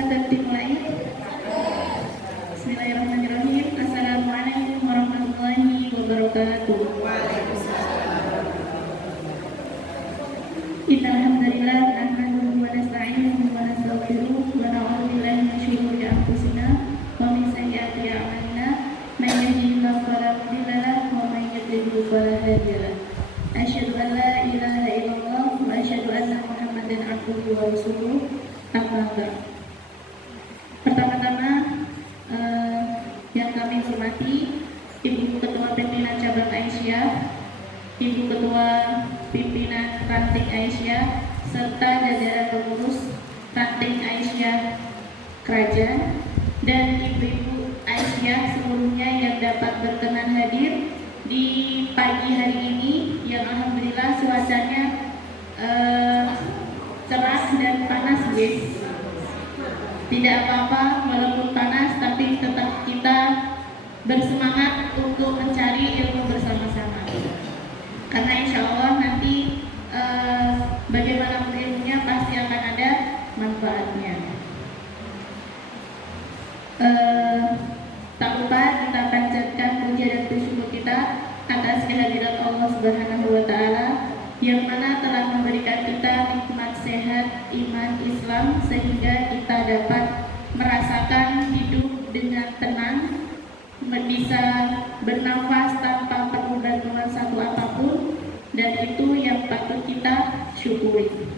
Akan dimulai. Bismillahirrahmanirrahim. Assalamualaikum warahmatullahi wabarakatuh. Innalhamdulillah nahmaduhu wa nasta'inuhu wa nastaghfiruh wa na'udzu billahi min shururi anfusina wa min sayyiati a'malina. Man yahdihillahu fala mudilla lahu wa man yudlil fala hadiya lahu. Asyhadu an la ilaha illallah wa asyhadu anna Muhammadan abduhu wa rasuluh. Amma ba'd. Pertama-tama yang kami hormati Ibu Ketua Pimpinan Cabang Aisyah, Ibu Ketua Pimpinan Ranting Aisyah, serta jajaran pengurus Ranting Aisyah Kerajaan dan ibu-ibu Aisyah seluruhnya yang dapat berkenan hadir di pagi hari ini yang alhamdulillah cuacanya cerah dan panas, guys. Tidak apa-apa walaupun panas, tapi tetap kita bersemangat untuk mencari ilmu bersama-sama. Karena insya Allah nanti bagaimanapun ilmunya pasti akan ada manfaatnya. Tak lupa kita panjatkan puja dan bersyukur kita atas kehadirat Allah Subhanahu wa Ta'ala yang mana telah memberikan kita nikmat sehat iman Islam sehingga kita dapat merasakan hidup dengan tenang, bisa bernafas tanpa perlu bantuan satu apapun, dan itu yang patut kita syukuri.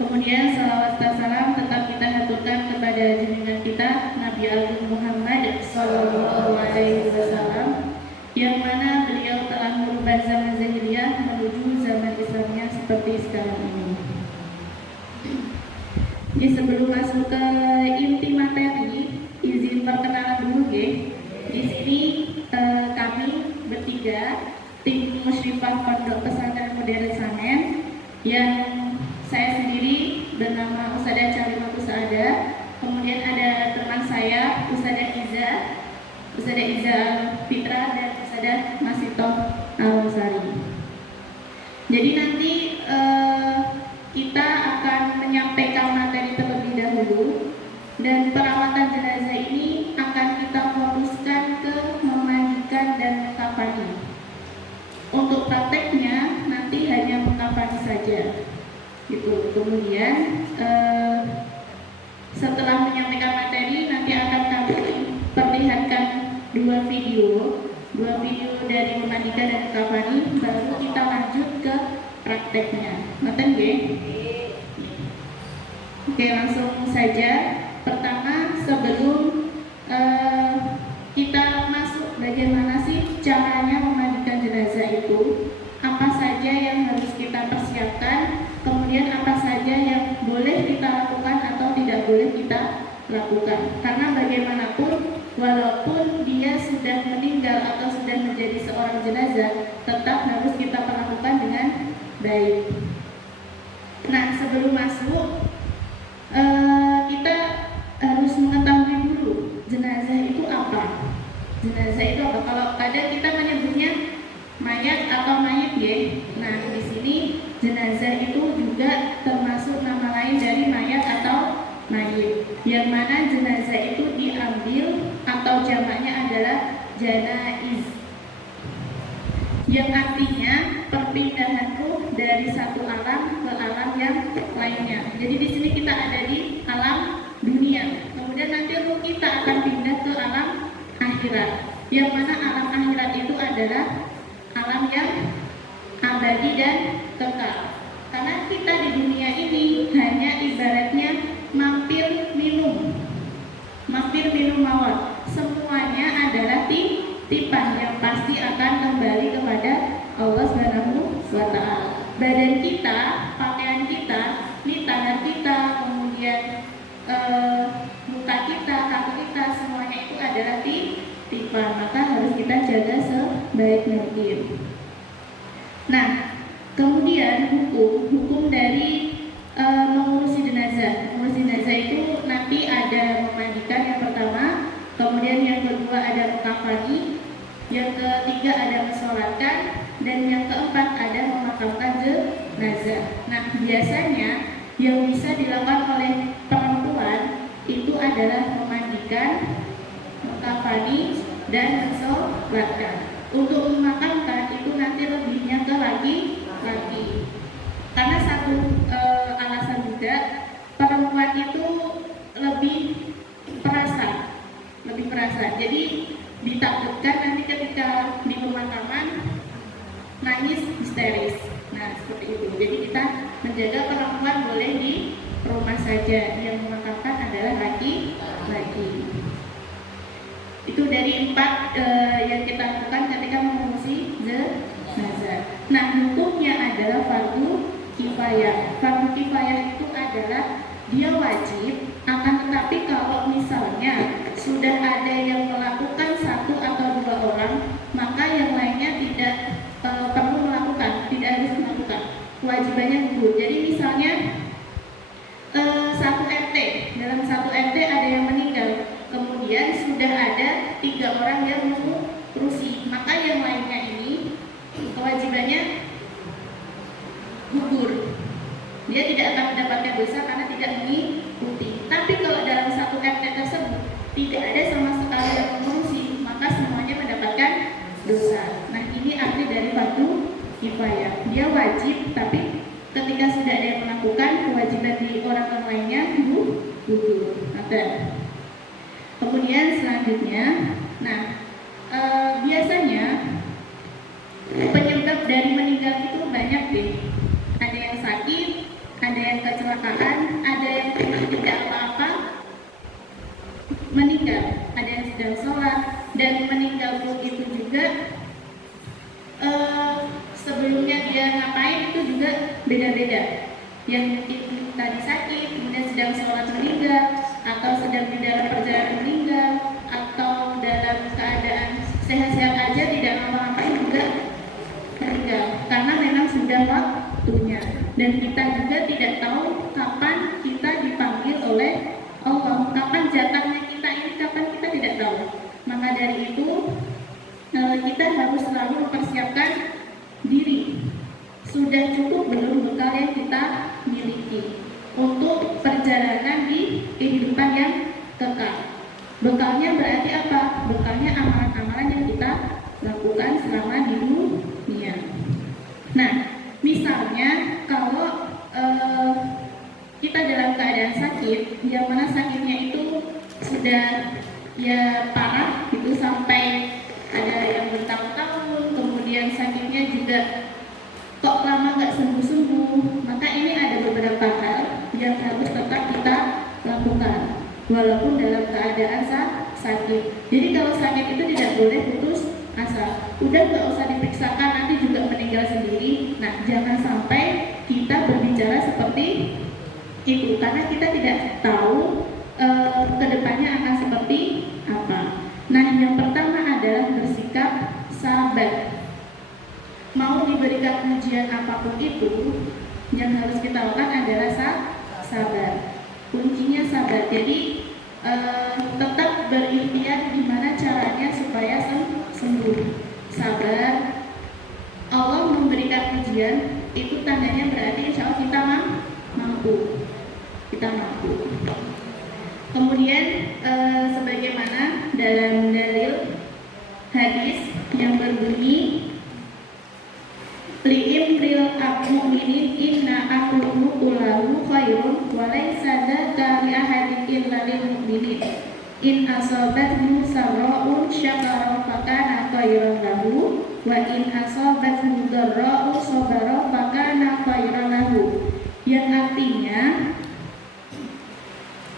Kemudian salawat dan salam tetap kita haturkan kepada junjungan kita Nabi Agung Muhammad Sallallahu Alaihi Wasallam, yang mana beliau telah merubah zaman jahiliyah menuju zaman Islamnya seperti sekarang ini. Jadi sebelum masuk ke inti materi, izin perkenalan dulu, guys. Di sini kami bertiga, tim Musyrifah Pondok Pesantren Modern Samen, yang saya sendiri bernama Ustadzah Calimatus Saada, kemudian ada teman saya Ustadzah Iza Fitra, dan Ustadzah Masitoh Al-Sari. Jadi nanti kita akan menyampaikan materi terlebih dahulu, dan perawatan jenazah ini akan kita fokuskan ke memandikan dan mengkafani. Untuk prakteknya nanti hanya mengkafani saja, gitu. Kemudian setelah menyampaikan materi nanti akan kami perlihatkan dua video dari memandikan dan mengkafani, baru kita lanjut ke prakteknya. Ngerti nggih? Oke, langsung saja. Pertama, sebelum kita masuk bagaimana sih caranya memandikan jenazah itu, apa saja yang harus kita persiapkan, kemudian apa saja yang boleh kita lakukan atau tidak boleh kita lakukan. Karena bagaimanapun, walaupun dia sudah meninggal atau sudah menjadi seorang jenazah, tetap harus kita perlakukan dengan baik. Nah, sebelum masuk, kita harus mengetahui dulu jenazah itu apa. Jenazah itu apa? Kalau kadang kita menyebutnya mayat atau mayit, ya. Nah, di sini jenazah itu juga termasuk nama lain dari mayat atau mayit. Yang mana jenazah itu diambil atau jamaknya adalah janaiz, yang artinya perpindahan ruh dari satu alam ke alam yang lainnya. Jadi di sini kita ada di alam dunia, kemudian nanti ruh kita akan pindah ke alam akhirat, yang mana alam akhirat itu adalah alam yang abadi dan kekal. Karena kita di dunia ini hanya ibaratnya mampir minum mawar. Semuanya adalah tipan yang pasti akan kembali kepada Allah Subhanahu wa Ta'ala. Badan kita, pakaian kita, ini tangan kita, kemudian muka kita, kaki kita, semuanya itu adalah tipan. Maka harus kita jaga sebaik mungkin. Nah, kemudian hukum dari mengurusi jenazah. Mengurusi jenazah itu nanti ada memandikan yang pertama, kemudian yang kedua ada mengkafani, yang ketiga ada mensolatkan, dan yang keempat ada memakamkan jenazah. Nah, biasanya yang bisa dilakukan oleh perempuan itu adalah memandikan, mengkafani, dan mensolatkan. Untuk memakamkan itu nanti lebihnya ke laki-laki. Karena satu alasan juga perempuan itu lebih perasa. Jadi ditakutkan nanti ketika di pemakaman nangis histeris. Nah seperti itu. Jadi kita menjaga perempuan boleh di rumah saja, yang memakamkan adalah laki-laki. Itu dari 4 yang kita lakukan ketika mengungsi jenazah. Nah hukumnya adalah fardu kifayah. Fardu kifayah itu adalah dia wajib, akan tetapi kalau misalnya sudah ada yang melakukan 1 atau 2 orang, maka yang lainnya tidak perlu melakukan, tidak harus melakukan. Kewajibannya gugur. Jadi misalnya 1 RT, dalam 1 RT ada yang meninggal, kemudian sudah ada 3 orang yang mengurusi, maka yang lainnya ini kewajibannya gugur. Dia tidak akan mendapatkan dosa karena tidak mengikuti. Tapi kalau dalam 1 RT tersebut tidak ada sama sekali yang mengurusi, maka semuanya mendapatkan dosa. Nah ini arti dari fardu kifayah. Dia wajib, tapi ketika sudah ada yang melakukan, kewajiban di orang lainnya gugur. Kemudian selanjutnya, nah biasanya penyebab dari meninggal itu banyak deh. Ada yang sakit, ada yang kecelakaan, ada yang tidak apa-apa meninggal, ada yang sedang sholat, dan meninggal pun itu juga sebelumnya dia ngapain itu juga beda-beda. Yang mungkin tadi sakit, kemudian sedang sholat meninggal, atau sedang di dalam perjalanan meninggal, atau dalam keadaan sehat-sehat aja tidak ngapa-ngapain juga meninggal, karena memang sudah waktunya. Dan kita juga tidak tahu kapan kita dipanggil oleh Allah, kapan jatahnya kita ini, kapan kita tidak tahu. Maka dari itu kita harus selalu mempersiapkan diri. Sudah cukup belum bekal yang kita miliki untuk perjalanan di kehidupan yang kekal? Bekalnya berarti apa? Bekalnya amalan-amalan yang kita lakukan selama di dunia. Nah, misalnya kalau kita dalam keadaan sakit, yang mana sakitnya itu sudah ya parah gitu, sampai ada yang bertahun-tahun, kemudian sakitnya juga kok lama nggak sembuh-sembuh, maka ini ada beberapa hal yang harus tetap kita lakukan walaupun dalam keadaan sakit. Jadi kalau sakit itu tidak boleh putus asa. Udah nggak usah diperiksakan, nanti juga meninggal sendiri. Nah, jangan sampai kita berbicara seperti itu, karena kita tidak tahu kedepannya akan seperti apa. Nah, yang pertama adalah bersikap sabar. Mau diberikan ujian apapun itu, yang harus kita lakukan adalah sabar. Kuncinya sabar. Jadi tetap berikhtiar gimana caranya supaya sembuh. Sabar. Allah memberikan ujian, itu tandanya berarti insya Allah kita mampu. Kita mampu. Kemudian sebagaimana dalam dalil hadis yang berbunyi li'imril mu'minin inna akluhu kulahu khairun wa laysa dzaka li ahadin illa lil mu'minin in asabathu sarra'un syakara fakana khairan lahu wa in asabathu dharra'u sabara fakana khairan lahu. Yang artinya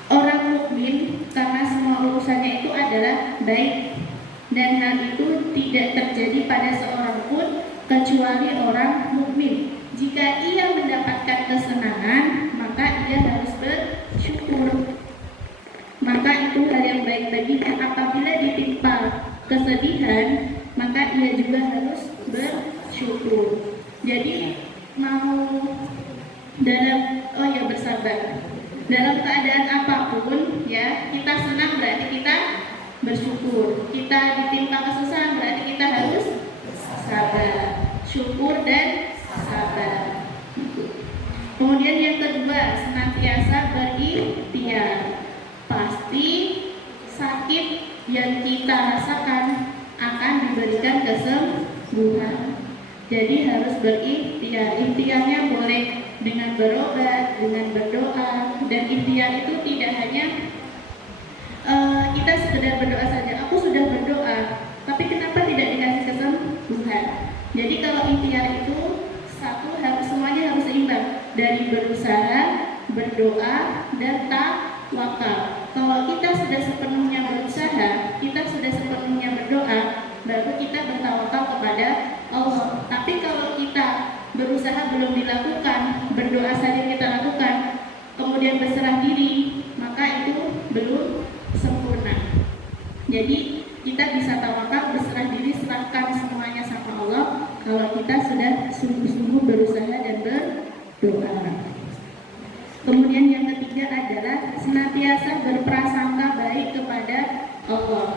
orang mukmin karena semua urusannya itu adalah baik, dan hal itu tidak terjadi pada seorang pun kecuali orang mukmin. Jika ia mendapatkan kesenangan, maka ia harus bersyukur. Maka itu hal yang baik baginya. Apabila ditimpa kesedihan, maka ia juga harus bersyukur. Jadi mau bersabar. Dalam keadaan apapun ya, kita senang berarti kita bersyukur. Kita ditimpa kesusahan berarti kita harus sabar, syukur dan sabar. Kemudian yang kedua senantiasa berikhtiar. Pasti sakit yang kita rasakan akan diberikan kesembuhan. Jadi harus berikhtiar. Ikhtiarnya boleh dengan berobat, dengan berdoa. Dan ikhtiar itu tidak hanya kita sekedar berdoa saja. Aku sudah berdoa, tapi kenapa tidak dikasih kesembuhan? Jadi kalau ikhtiar itu semuanya harus seimbang, dari berusaha, berdoa, dan tawakal. Kalau kita sudah sepenuhnya berusaha, kita sudah sepenuhnya berdoa, baru kita bertawakal kepada Allah. Tapi kalau kita berusaha belum dilakukan, berdoa saja kita lakukan, kemudian berserah diri, maka itu belum sempurna. Jadi kita bisa tawakal, berserah diri, serahkan semuanya sama Allah kalau kita sudah sungguh-sungguh berusaha dan berdoa. Kemudian yang ketiga adalah senantiasa berprasangka baik kepada Allah.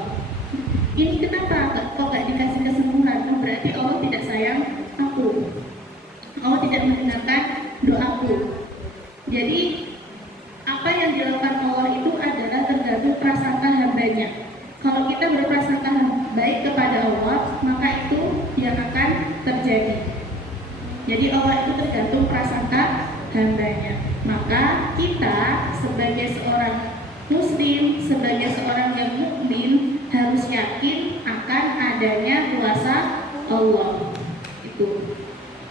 Ini kenapa kok gak dikasih kesembuhan? Berarti Allah tidak sayang aku, Allah tidak mendengarkan doaku. Jadi apa yang dilakukan Allah itu adalah tergantung prasangka hambanya. Kalau kita berprasangka baik kepada Allah, maka itu yang akan terjadi. Jadi Allah itu tergantung prasangka hambanya. Maka kita sebagai seorang muslim, sebagai seorang yang mukmin harus yakin akan adanya kuasa Allah. Itu.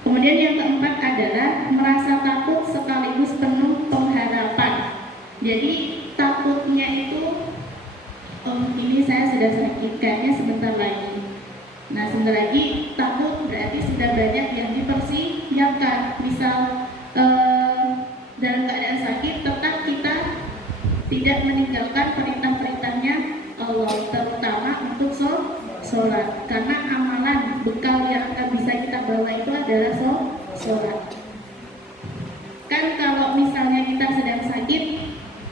Kemudian yang keempat adalah merasa takut sekaligus penuh pengharapan. Jadi takutnya itu ini saya sudah sakit, kayaknya sebentar lagi. Nah, sebentar lagi takut berarti sudah banyak yang dipersiapkan. Misal dalam keadaan sakit, tetap kita tidak meninggalkan perintah-perintahnya Allah, terutama untuk sholat. Karena amalan bekal yang akan bisa kita bawa itu adalah sholat. Kan kalau misalnya kita sedang sakit,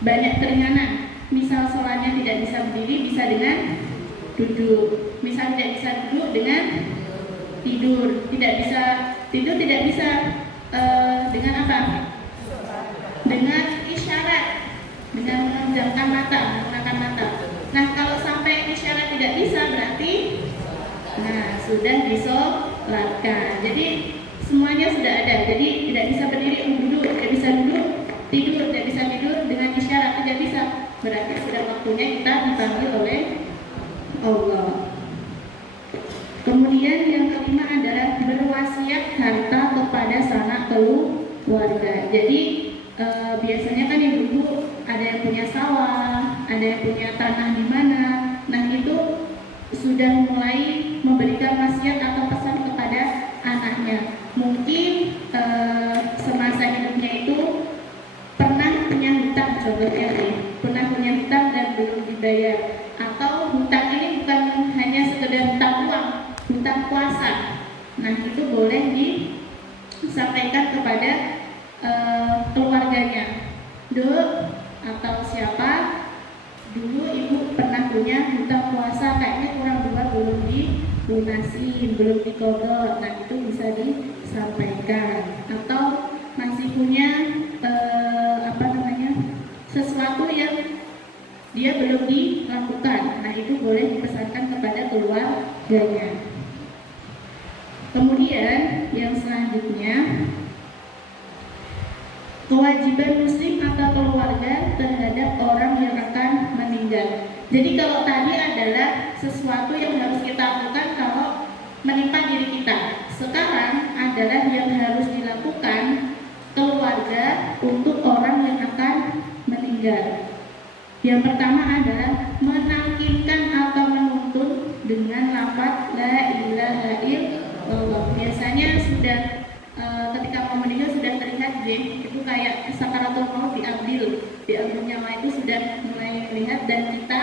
banyak keringanan. Misal sholatnya tidak bisa berdiri, bisa dengan duduk. Misal tidak bisa duduk, dengan tidur. Tidak bisa tidur, tidak bisa dengan apa? Dengan isyarat, dengan memejamkan mata, menggunakan mata. Nah, kalau sampai isyarat tidak bisa, berarti sudah disolatkan. Jadi semuanya sudah ada. Jadi tidak bisa berdiri, duduk, tidak bisa duduk, tidur, tidak bisa tidur, dengan isyarat tidak bisa. Berarti sudah waktunya kita dipanggil oleh Allah. Kemudian yang kelima adalah berwasiat harta kepada sanak keluarga. Jadi biasanya kan ibu-ibu ada yang punya sawah, ada yang punya tanah di mana. Nah, itu sudah mulai memberikan wasiat atau pesan kepada anaknya. Mungkin semasa hidupnya itu pernah punya hutang, contohnya pernah punya hutang dan belum dibayar. Atau hutang ini bukan hanya sekedar hutang uang, hutang puasa. Nah, itu boleh disampaikan kepada keluarganya. Dulu atau siapa, dulu ibu pernah punya hutang puasa, kayaknya kurang 2 belum dilunasi, belum dikodok. Nah, itu bisa disampaikan. Atau masih punya sesuatu yang dia belum dilakukan. Nah, itu boleh dipesankan kepada keluarganya. Kemudian yang selanjutnya, kewajiban muslim atau keluarga terhadap orang yang akan meninggal. Jadi kalau tadi adalah sesuatu yang harus kita lakukan kalau menimpa diri kita. Sekarang adalah yang harus dilakukan keluarga untuk orang yang akan meninggal. Yang pertama adalah menangkinkan atau menuntun dengan lafaz la ilaha illallah. Biasanya sudah ketika mau meninggal sudah terlihat itu kayak sakaratul maut, diambil nyawa itu sudah mulai terlihat, dan kita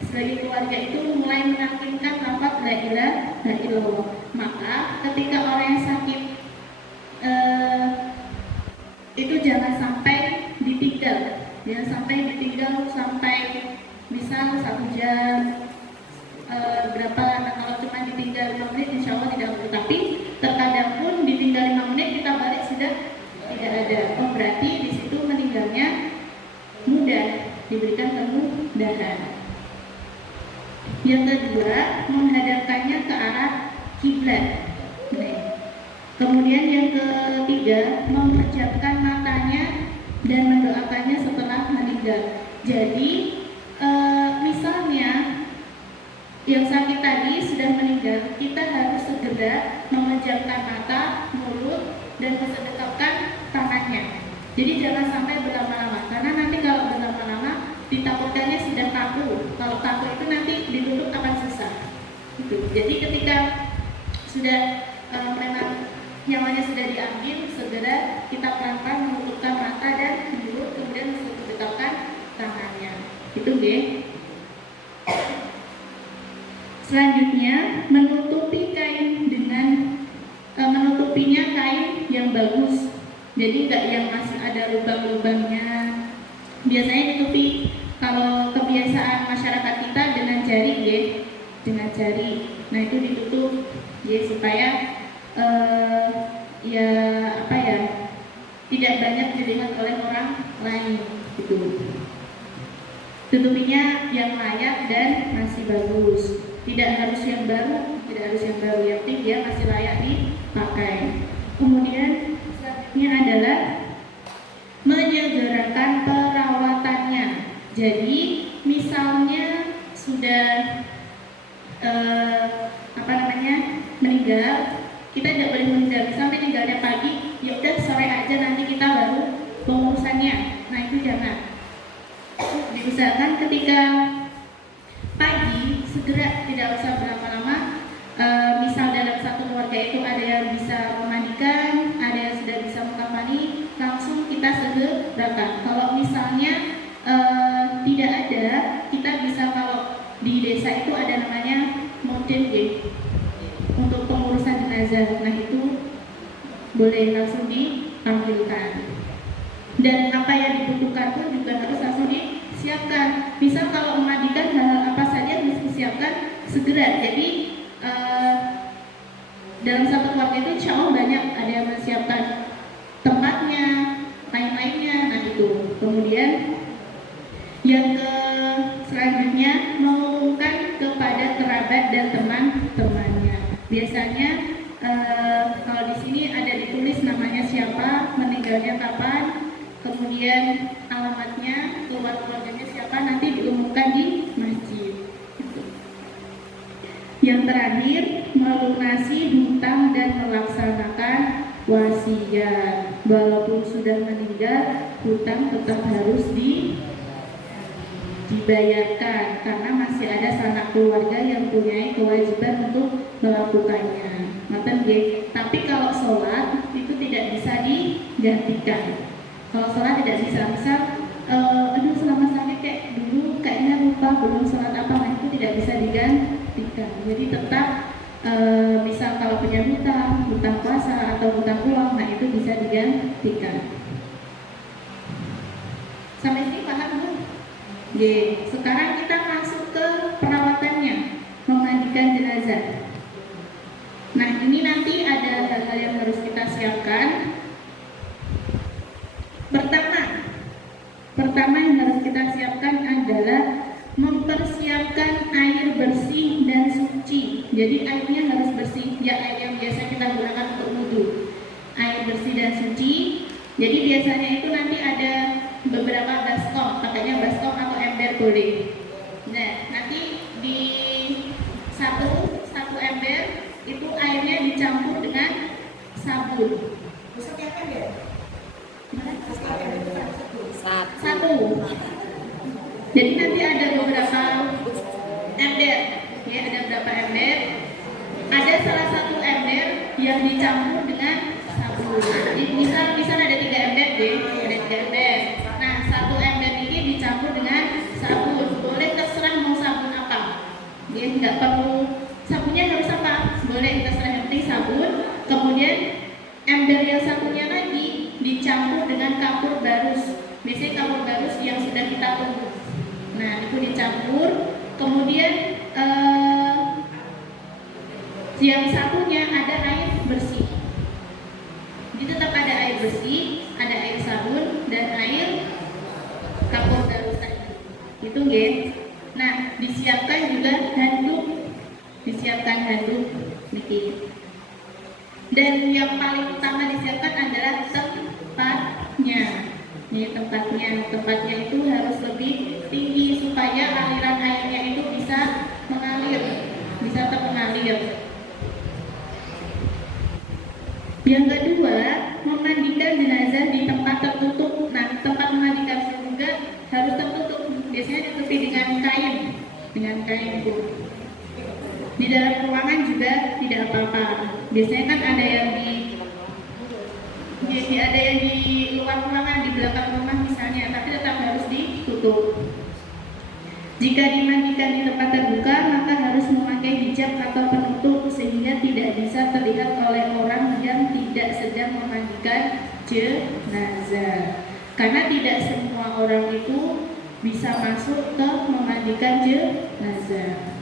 sebagai keluarga itu mulai menangkinkan lafaz la ilaha illallah. Maka ketika orang yang sakit itu jangan sampai ditinggal. Jangan sampai ditinggal sampai misal 1 jam berapa. Nah, kalau cuma ditinggal 5 menit insya Allah tidak perlu. Tapi terkadang pun ditinggal 5 menit kita balik sudah tidak ada. Oh, berarti di situ Yang kedua, menghadapkannya ke arah kiblat. Kemudian yang ketiga, mempersiapkan matanya dan mendoakannya setelah meninggal. Jadi misalnya yang sakit tadi sudah meninggal, kita harus segera memejamkan mata, mulut, dan mensedekapkan tangannya. Jadi jangan sampai berlama-lama, karena nanti kalau berlama-lama ditakutkannya sudah kaku. Kalau kaku itu nanti ditutup akan susah. Gitu. Jadi ketika sudah memang nyawanya sudah diambil, segera kita pelan-pelan menutupkan mata dan mulut, kemudian mensedekapkan tangannya. Itu G. Selanjutnya, menutupinya kain yang bagus. Jadi nggak yang masih ada lubang-lubangnya. Biasanya ditutupi, kalau kebiasaan masyarakat kita dengan jari, ya, dengan jari. Nah itu ditutup, ya, supaya tidak banyak dilihat oleh orang lain. Gitu. Tutupinya yang layak dan masih bagus. Tidak harus yang baru, yang penting dia masih layak dipakai. Kemudian selanjutnya adalah menyegerakan perawatannya. Jadi misalnya sudah meninggal, kita tidak boleh meninggal. Misal meninggalnya pagi, ya udah sore aja nanti kita baru pengurusannya. Nah itu jangan. Diusahakan ketika pagi segera, tidak usah berlama-lama. Misal dalam satu keluarga itu ada yang bisa memandikan, ada yang sudah bisa mengkafani, langsung kita segerakan. Kalau misalnya tidak ada, kita bisa, kalau di desa itu ada namanya moden untuk pengurusan jenazah. Nah itu boleh langsung ditampilkan. Dan apa yang dibutuhkan pun juga harus langsung disiapkan. Misal kalau memandikan, hal apa saja harus disiapkan segera. Jadi dalam satu keluarga itu insya Allah banyak, ada yang menyiapkan tempatnya, lain-lainnya. Nah itu. Kemudian yang selanjutnya, mengumumkan kepada kerabat dan teman-temannya. Biasanya kalau di sini ada ditulis namanya siapa, meninggalnya kapan, kemudian alamatnya, keluarganya siapa, nanti diumumkan di masjid. Yang terakhir, melunasi hutang dan melaksanakan wasiat. Walaupun sudah meninggal, hutang tetap harus dibayarkan, karena masih ada sanak keluarga yang punya kewajiban untuk melakukannya. Tapi kalau sholat itu tidak bisa digantikan. Kalau sholat tidak bisa, misal selama sakit kayak dulu kayaknya lupa belum sholat apa, nah itu tidak bisa digantikan. Jadi tetap misal kalau punya hutang puasa atau hutang uang, nah itu bisa digantikan. Sampai sini paham Bu? Sekarang kita masuk ke perawatannya, memandikan jenazah. Nah ini nanti ada hal-hal yang harus kita siapkan. Pertama yang harus kita siapkan adalah mempersiapkan air bersih dan suci. Jadi airnya harus bersih, ya air yang biasa kita gunakan untuk wudhu. Air bersih dan suci. Jadi biasanya itu nanti ada beberapa baskom, pakainya baskom atau ember boleh. Nah nanti di satu ember itu airnya dicampur dengan sabun. Satu. Jadi nanti ada beberapa ember, ya ada beberapa ember. Ada salah satu ember yang dicampur dengan sabun. Jadi misal ada 3 ember deh, ada 3 ember. Nah satu ember ini dicampur dengan sabun. Boleh terserah mau sabun apa. Dia tidak perlu sabunnya harus apa. Boleh terserah, yang penting sabun. Kemudian ember yang satunya lagi dicampur dengan kapur barus. Biasanya kapur barus yang sudah kita tumbuk. Nah itu dicampur. Kemudian yang satunya ada air bersih. Jadi tetap ada air bersih, ada air sabun dan air kapur barus tadi. Itu Nah disiapkan juga handuk disiapkan handuk niki. Dan yang paling utama disiapkan adalah tempatnya. Ini tempatnya itu harus lebih tinggi supaya aliran airnya itu bisa mengalir, bisa termengalir. Yang kedua, memandikan jenazah di tempat tertutup. Nah, tempat memandikan juga harus tertutup. Biasanya ditutupi dengan kain Bu. Di dalam ruangan juga tidak apa-apa. Biasanya kan ada yang di luar ruangan, di belakang rumah misalnya, tapi tetap harus ditutup. Jika dimandikan di tempat terbuka, maka harus memakai hijab atau penutup sehingga tidak bisa terlihat oleh orang yang tidak sedang memandikan jenazah. Karena tidak semua orang itu bisa masuk ke memandikan jenazah.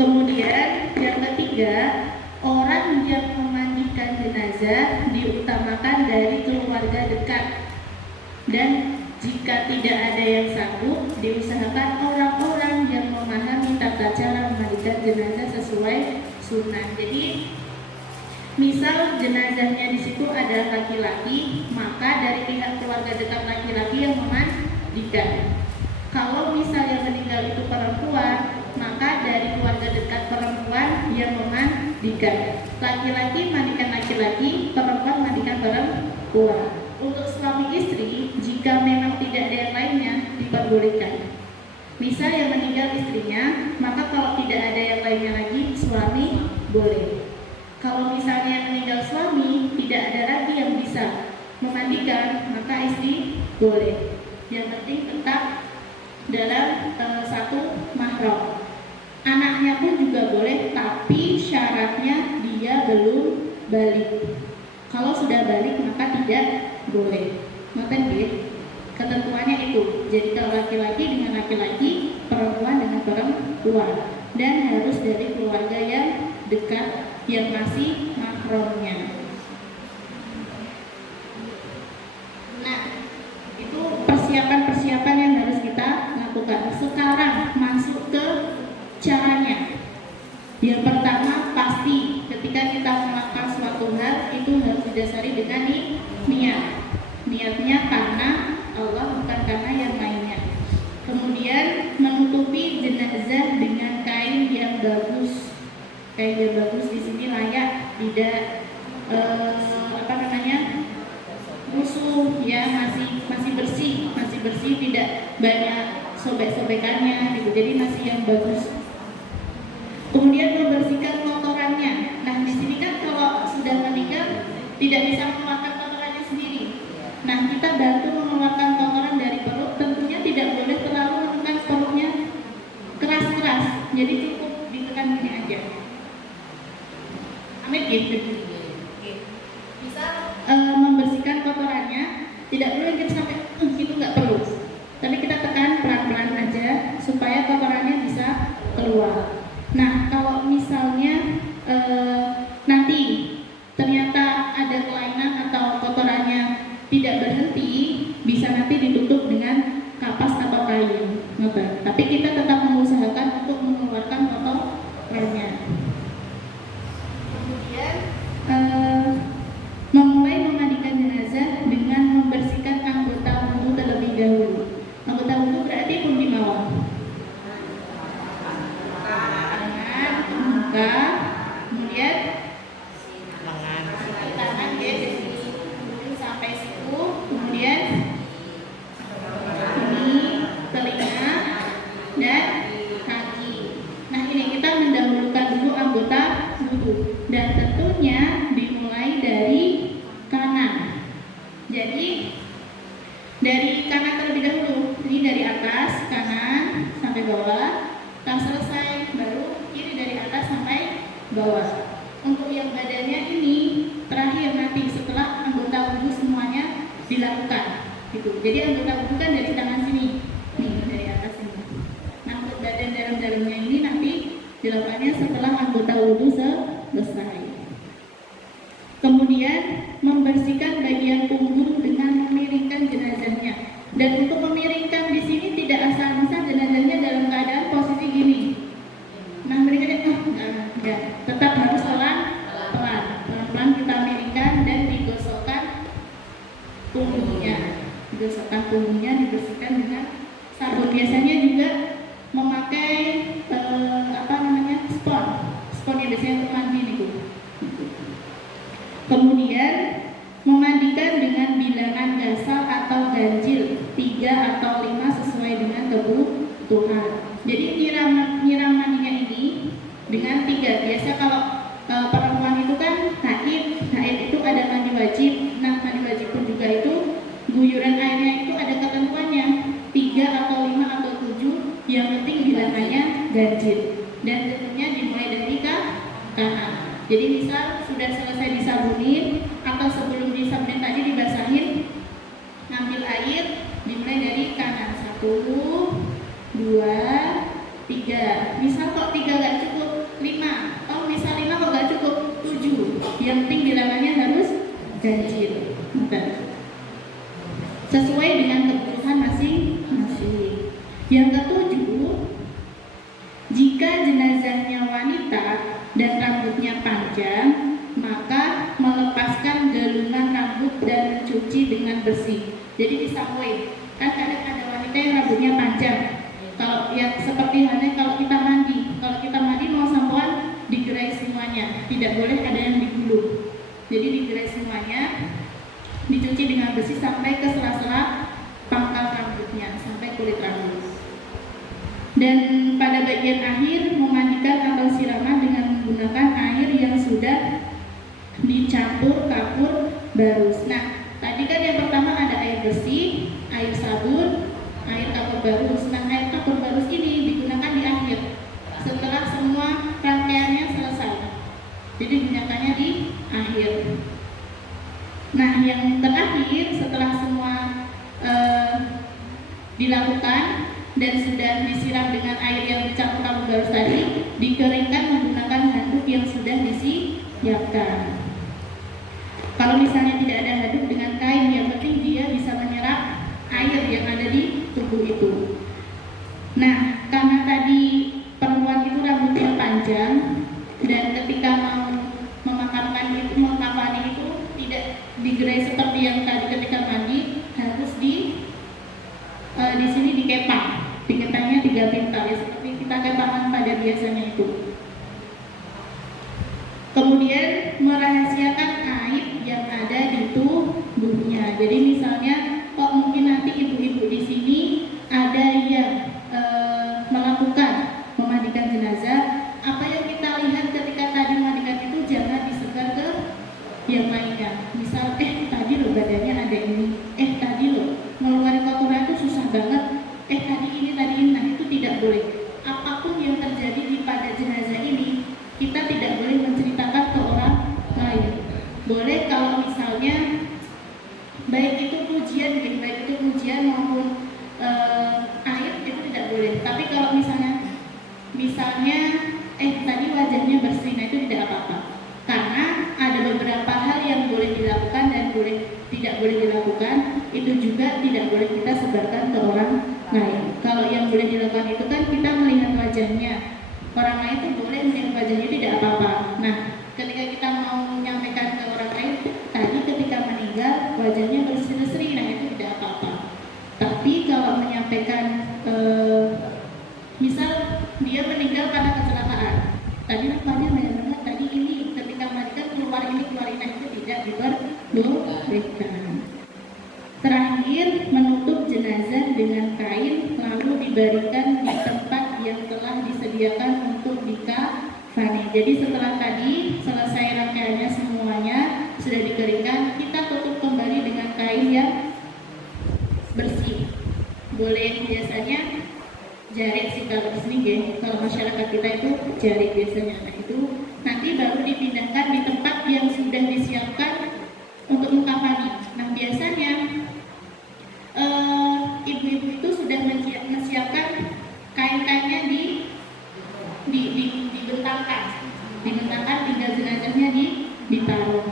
Kemudian yang ketiga, orang yang memandikan jenazah diutamakan dari keluarga dekat. Dan jika tidak ada yang sanggup, diusahakan orang-orang yang memahami tata cara memandikan jenazah sesuai sunnah. Jadi, misal jenazahnya di situ adalah laki-laki, maka dari pihak keluarga dekat laki-laki yang memandikan. Kalau misal yang meninggal itu perempuan, maka dari keluarga dekat perempuan yang memandikan. Laki-laki mandikan laki-laki, perempuan mandikan perempuan. Untuk suami istri, jika memang tidak ada yang lainnya, diperbolehkan. Misal yang meninggal istrinya, maka kalau tidak ada yang lainnya lagi, suami boleh. Kalau misalnya yang meninggal suami, tidak ada lagi yang bisa memandikan, maka istri boleh. Yang penting tetap dalam satu mahram. Anaknya pun juga boleh, tapi syaratnya dia belum balik. Kalau sudah balik maka tidak boleh. Ngoten nggih. Ketentuannya itu. Jadi kalau laki-laki dengan laki-laki, perempuan dengan perempuan, dan harus dari keluarga yang dekat yang masih mahramnya. Nah, itu persiapan-persiapan yang harus kita lakukan. Sekarang masuk ke caranya. Yang pertama, pasti ketika kita melakukan suatu hal itu harus didasari dengan niat. Niatnya karena Allah, bukan karena yang lainnya. Kemudian menutupi jenazah dengan kain yang bagus. Kain yang bagus di sini layak, tidak rusuh ya, masih bersih, tidak banyak sobek-sobekannya gitu. Jadi masih yang bagus. Kemudian membersihkan kotorannya. Nah, di sini kan kalau sudah meninggal tidak bisa mengeluarkan kotorannya sendiri. Nah, kita bantu mengeluarkan kotoran dari perut. Tentunya tidak boleh terlalu menekan perutnya keras-keras. Jadi cukup ditekan gini aja. Amin gitu. Bisa membersihkan kotorannya. Tidak perlu kita sampai gitu, nggak perlu. Tapi kita tekan pelan-pelan aja supaya kotorannya bisa keluar. Nah, kalau misalnya nanti ternyata ada kelainan atau kotorannya tidak berhenti, bisa nanti ditutup dengan kapas atau kain. Tapi kita tetap mengusahakan untuk mengeluarkan kotorannya. Kemudian memulai memandikan jenazah dengan membersihkan anggota tubuh terlebih dahulu. Anggota tubuh berarti pun di bawah. Kemudian tangan dia dari sini sampai siku, kemudian ini telinga dan kaki. Nah, ini kita mendahulukan dulu anggota tubuh dan tentunya dimulai dari kanan. Jadi dari kanan terlebih dahulu. Ini dari atas kanan sampai bawah. Setelah selesai baru kiri dari atas sampai bawah. Untuk yang badannya ini terakhir nanti setelah anggota wudhu semuanya dilakukan gitu. Jadi anggota wudhu kan dari tangan sini nih, dari atas ini. Nah, untuk badan dalam-dalamnya ini nanti dilakukannya setelah anggota wudhu selesai. Kemudian membersihkan bagian punggung dengan memiringkan jenazahnya. Dan untuk memiringkan di sini tidak asal-asal jenazahnya dalam keadaan posisi gini. punggungnya, dibersihkan punggungnya, dibersihkan dengan sabun. Biasanya juga memakai spon yang biasanya untuk mandi itu. Kemudian memandikan dengan bilangan gasal atau ganjil 3 atau 5 sesuai dengan kebutuhan. Jadi nyiram mandinya ini dengan 3. Biasa kalau perempuan itu kan haid itu ada mandi wajib. Nah, mandi wajib pun juga itu guyuran airnya itu ada ketentuannya 3 atau 5 atau 7, yang penting bilangannya ganjil. Dan tentunya dimulai dari kanan. Jadi misal sudah selesai disabunin atau sebelum disabunin tadi dibasahin, ngambil air, dimulai dari kanan 1, 2, 3. Misal kok 3 gak cukup, 5. Oh misal 5 kok gak cukup, 7. Yang penting bilangannya harus ganjil. Sesuai dengan kebutuhan masing-masing. Yang ketujuh, jika jenazahnya wanita dan rambutnya panjang, maka melepaskan galungan rambut dan mencuci dengan bersih. Jadi disampoin. Kan kadang ada wanita yang rambutnya panjang. Kalau yang seperti halnya kalau kita mandi mau sampoan digerai semuanya. Tidak boleh ada yang digulung. Jadi digerai semuanya, dicuci dengan bersih sampai ke sela-sela pangkal rambutnya, sampai kulit rambut. Dan pada bagian akhir memandikan atau siraman dengan menggunakan air yang sudah dicampur kapur barus. Nah, tadi kan yang pertama ada air bersih, air sabun, air kapur barus. Nah, air kapur barus ini digunakan di akhir setelah semua rangkaiannya selesai. Jadi digunakannya di akhir. Nah, yang terakhir setelah semua dilakukan dan sudah disiram dengan air yang dicampur kapur barus tadi, dikeringkan menggunakan handuk yang sudah disiapkan. Kalau misalnya tidak ada handuk dengan kain, yang penting dia bisa menyerap air yang ada di tubuh itu. Nah, karena tadi perempuan itu rambutnya panjang dan ketika mau mengkafani itu tidak digerai seperti yang tadi ketika mandi, harus di sini dikepangnya 3 pintal ya, seperti kita kepangan pada biasanya itu. Kemudian merahasiakan aib yang ada di tubuhnya. Jadi misalnya kok mungkin nanti ibu-ibu di sini ada yang melakukan memandikan jenazah, apa yang kita lihat ketika tadi memandikan itu jangan disebar ke yang lainnya. Misal tadi loh badannya ada ini, tadi loh ngeluarin kotoran itu susah banget, tadi ini, nah itu tidak boleh. Apapun yang terjadi di pada jenazah ini, kita tidak boleh menceritakan ke orang lain. Boleh kalau misalnya baik itu pujian maupun air itu tidak boleh. Tapi kalau misalnya tadi wajahnya bersih, nah itu tidak apa-apa. Karena ada beberapa hal yang boleh dilakukan dan tidak boleh dilakukan, itu juga tidak boleh kita sebarkan ke orang lain. Kalau yang boleh dilakukan itu kan kita melihat wajahnya, orang lain itu boleh melihat wajahnya, tidak apa-apa. Nah, ketika kita mau menyampaikan ke orang lain, tadi ketika meninggal wajahnya berseri-seri, nah itu tidak apa-apa. Tapi kalau menyampaikan misal dia meninggal karena kecelakaan, tadi nampaknya banyak tadi ini ketika mandikan keluar ini itu tidak diperbolehkan. Terakhir, menutup jenazah dengan kain lalu diberikan di tempat yang telah disediakan untuk dikafani. Jadi setelah tadi selesai rangkaiannya semuanya sudah dikeringkan, kita tutup kembali dengan kain yang bersih. Boleh biasanya jarit sih kalau di sini, kalau masyarakat kita itu jarit biasanya. Nah itu nanti baru dipindahkan di tempat yang sudah disiapkan untuk mengkafani. Nah biasanya ibu-ibu itu sudah menyiapkan kain-kainnya dibentangkan, tinggal jenazahnya ditaruh.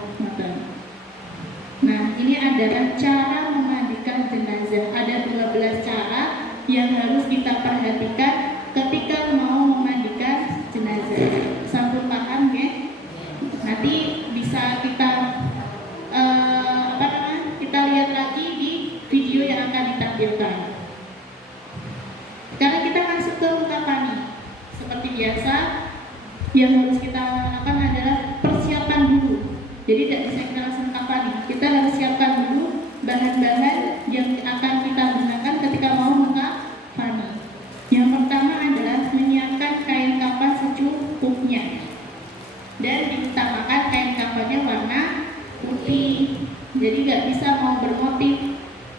Nah ini adalah cara memandikan jenazah. Ada 12 cara yang harus kita perhatikan ketika mau memandikan jenazah. Sampun paham ya? Nanti bisa kita kita lihat lagi jadi nggak bisa mau bermotif.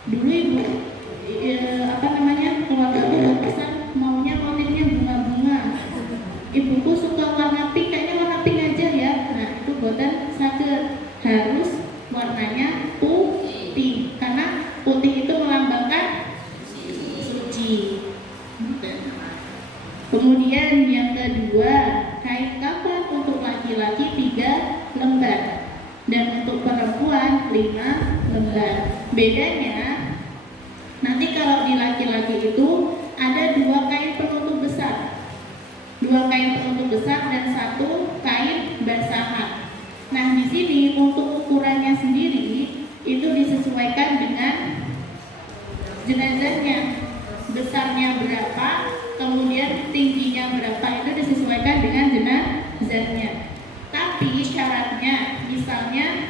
Dulu ibu keluarga aku besar maunya motifnya bunga-bunga. Ibuku suka warna pink, kayaknya warna pink aja ya. Nah itu boten saged, harus warnanya putih karena putih itu melambangkan suci. Kemudian yang kedua, kain kafan untuk laki-laki 3 lembar dan untuk perempuan 5 lembar. Bedanya nanti kalau di laki-laki itu ada 2 kain penutup besar, 2 kain penutup besar dan 1 kain basahan. Nah di sini untuk ukurannya sendiri itu disesuaikan dengan jenazahnya, besarnya berapa, kemudian tingginya berapa, itu disesuaikan dengan jenazahnya. Tapi syaratnya misalnya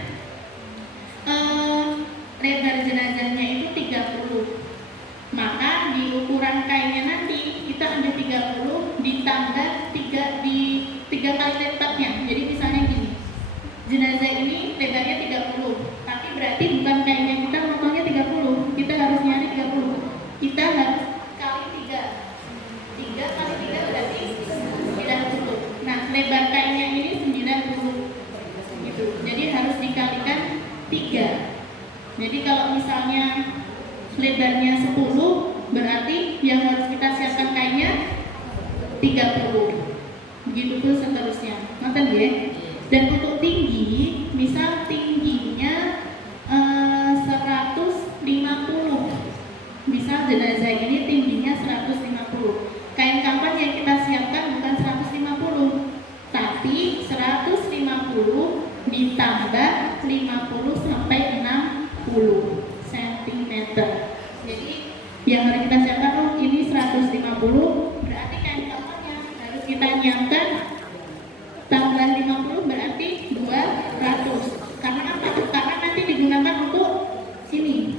lebar jenazahnya itu 30, maka di ukuran kainnya nanti kita ambil 30 ditambah 3 kali lipatnya. Jadi misalnya gini, jenazah ini lebarnya 30, tapi berarti bukan kainnya kita motongnya 30, kita harus nyari 30, kita harus kali 3 kali 3 berarti 90. Nah lebar kainnya ini 90 gitu, jadi harus dikalikan 3. Jadi kalau misalnya lebarnya 10, berarti yang harus kita siapkan kainnya 30. Begitu pun seterusnya. Ngerti ya? Dan untuk tinggi, misal tingginya 150. Misal jenazah ini tingginya 150. Kain kafan yang kita siapkan bukan 150, tapi 150 ditambah 50 sampai 60 cm. Jadi yang harus kita siapkan, oh ini 150, berarti kain kafannya harus kita nyiapkan tambah 50 berarti 200. Karena apa? Karena nanti digunakan untuk ini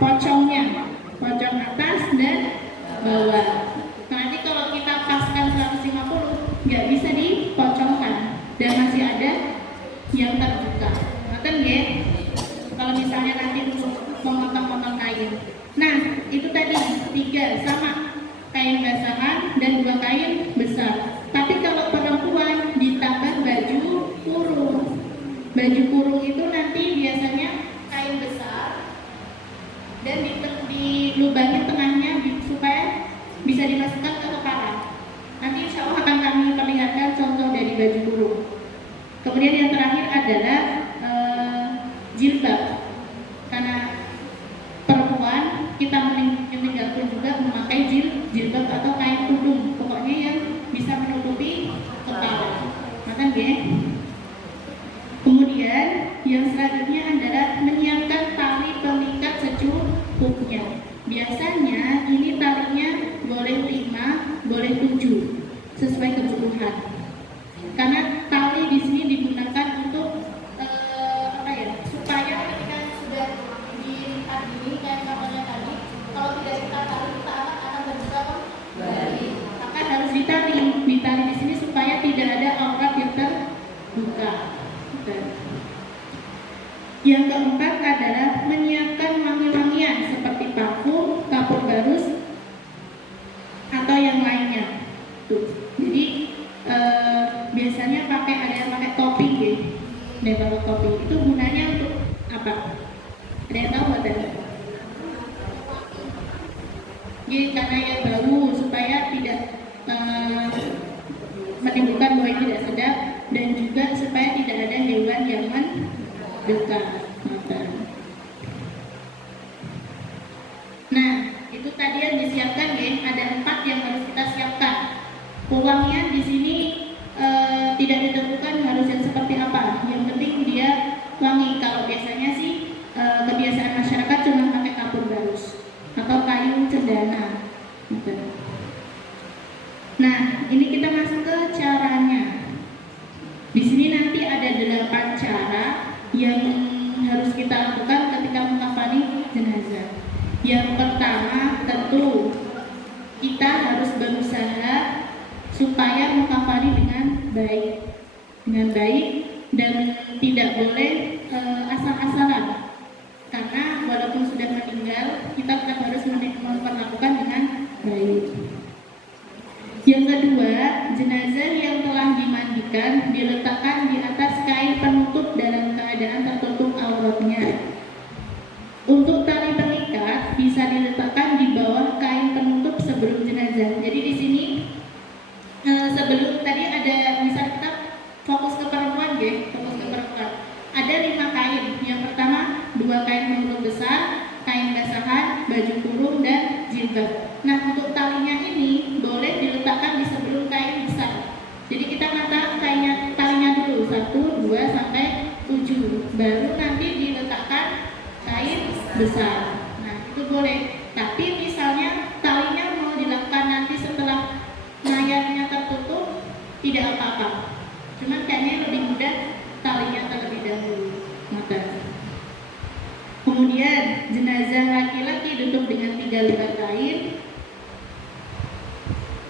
pocongnya, pocong atas dan bawah. Nanti kalau kita paskan 150 nggak bisa dipocongkan dan masih ada yang terbuka. Ngerti ya? Kalau misalnya nanti untuk memotong-potong kain. Nah, itu tadi 3 sama kain basahan dan 2 kain besar. Tapi kalau perempuan ditambah baju kurung. Baju kurung itu nanti biasanya kain besar dan dilubangi tengahnya supaya bisa dimasukkan ke kepala. Nanti insya Allah akan kami perlihatkan contoh dari baju kurung. Kemudian yang terakhir adalah jilbab. Karena perempuan kita meninggal pun juga memakai jilbab atau kain tudung, pokoknya yang bisa menutupi kepala. Makan ya. Kemudian yang selanjutnya adalah menyiapkan tali pengikat secukupnya. Biasanya ini talinya boleh 5, boleh 7 sesuai kebutuhan. Karena tali di sini digunakan untuk supaya ketika sudah dilipat ini kayak kamarnya tadi, kalau tidak kita tali kita akan terbuka kembali. Maka harus ditali di sini supaya tidak ada aurat yang terbuka. Yang keempat adalah menyiapkan wangi-wangian seperti parfum, kapur barus atau yang lainnya. Tuh. Jadi biasanya ada yang pakai topi gitu. Pakai topi. Itu gunanya untuk apa? Ada yang tahu nggak tadi? Jadi karena yang bau supaya tidak menimbulkan bau yang tidak sedap dan juga supaya tidak ada hewan yang mendekat. Nah, itu tadi yang disiapkan ya. Ada 4 yang harus kita siapkan. Pewangian di sini tidak ditentukan harus yang seperti apa. Yang penting dia wangi. Kalau biasanya sih kebiasaan masyarakat cuma pakai kapur barus atau kayu cendana. Nah, ini kita masuk ke caranya. Di sini nanti ada 8 cara yang harus kita lakukan ketika mengkafani jenazah. Yang pertama, tentu kita harus berusaha supaya mengkafani dengan baik dan tidak boleh asal-asalan. memandikan diletakkan di atas kain penutup dalam keadaan tertutup auratnya. Untuk tali pengikat bisa diletakkan di bawah kain penutup sebelum jenazah. Jadi di sini sebelum tadi ada, misal kita fokus ke perempuan ya, fokus ke perempuan. Ada 5 kain. Yang pertama 2 kain pengukur besar, kain basahan, baju kurung dan jilbab. Nah, untuk talinya ini boleh diletakkan di sebelum kain besar. Jadi kita mata talinya dulu 1, 2 sampai 7. Baru nanti diletakkan kain besar. Nah, itu boleh. Tapi misalnya talinya mau dilakukan nanti setelah mayatnya tertutup, tidak apa-apa. Cuman kayaknya lebih mudah talinya terlebih dahulu. Maka kemudian jenazah laki-laki ditutup dengan 3 lembar kain.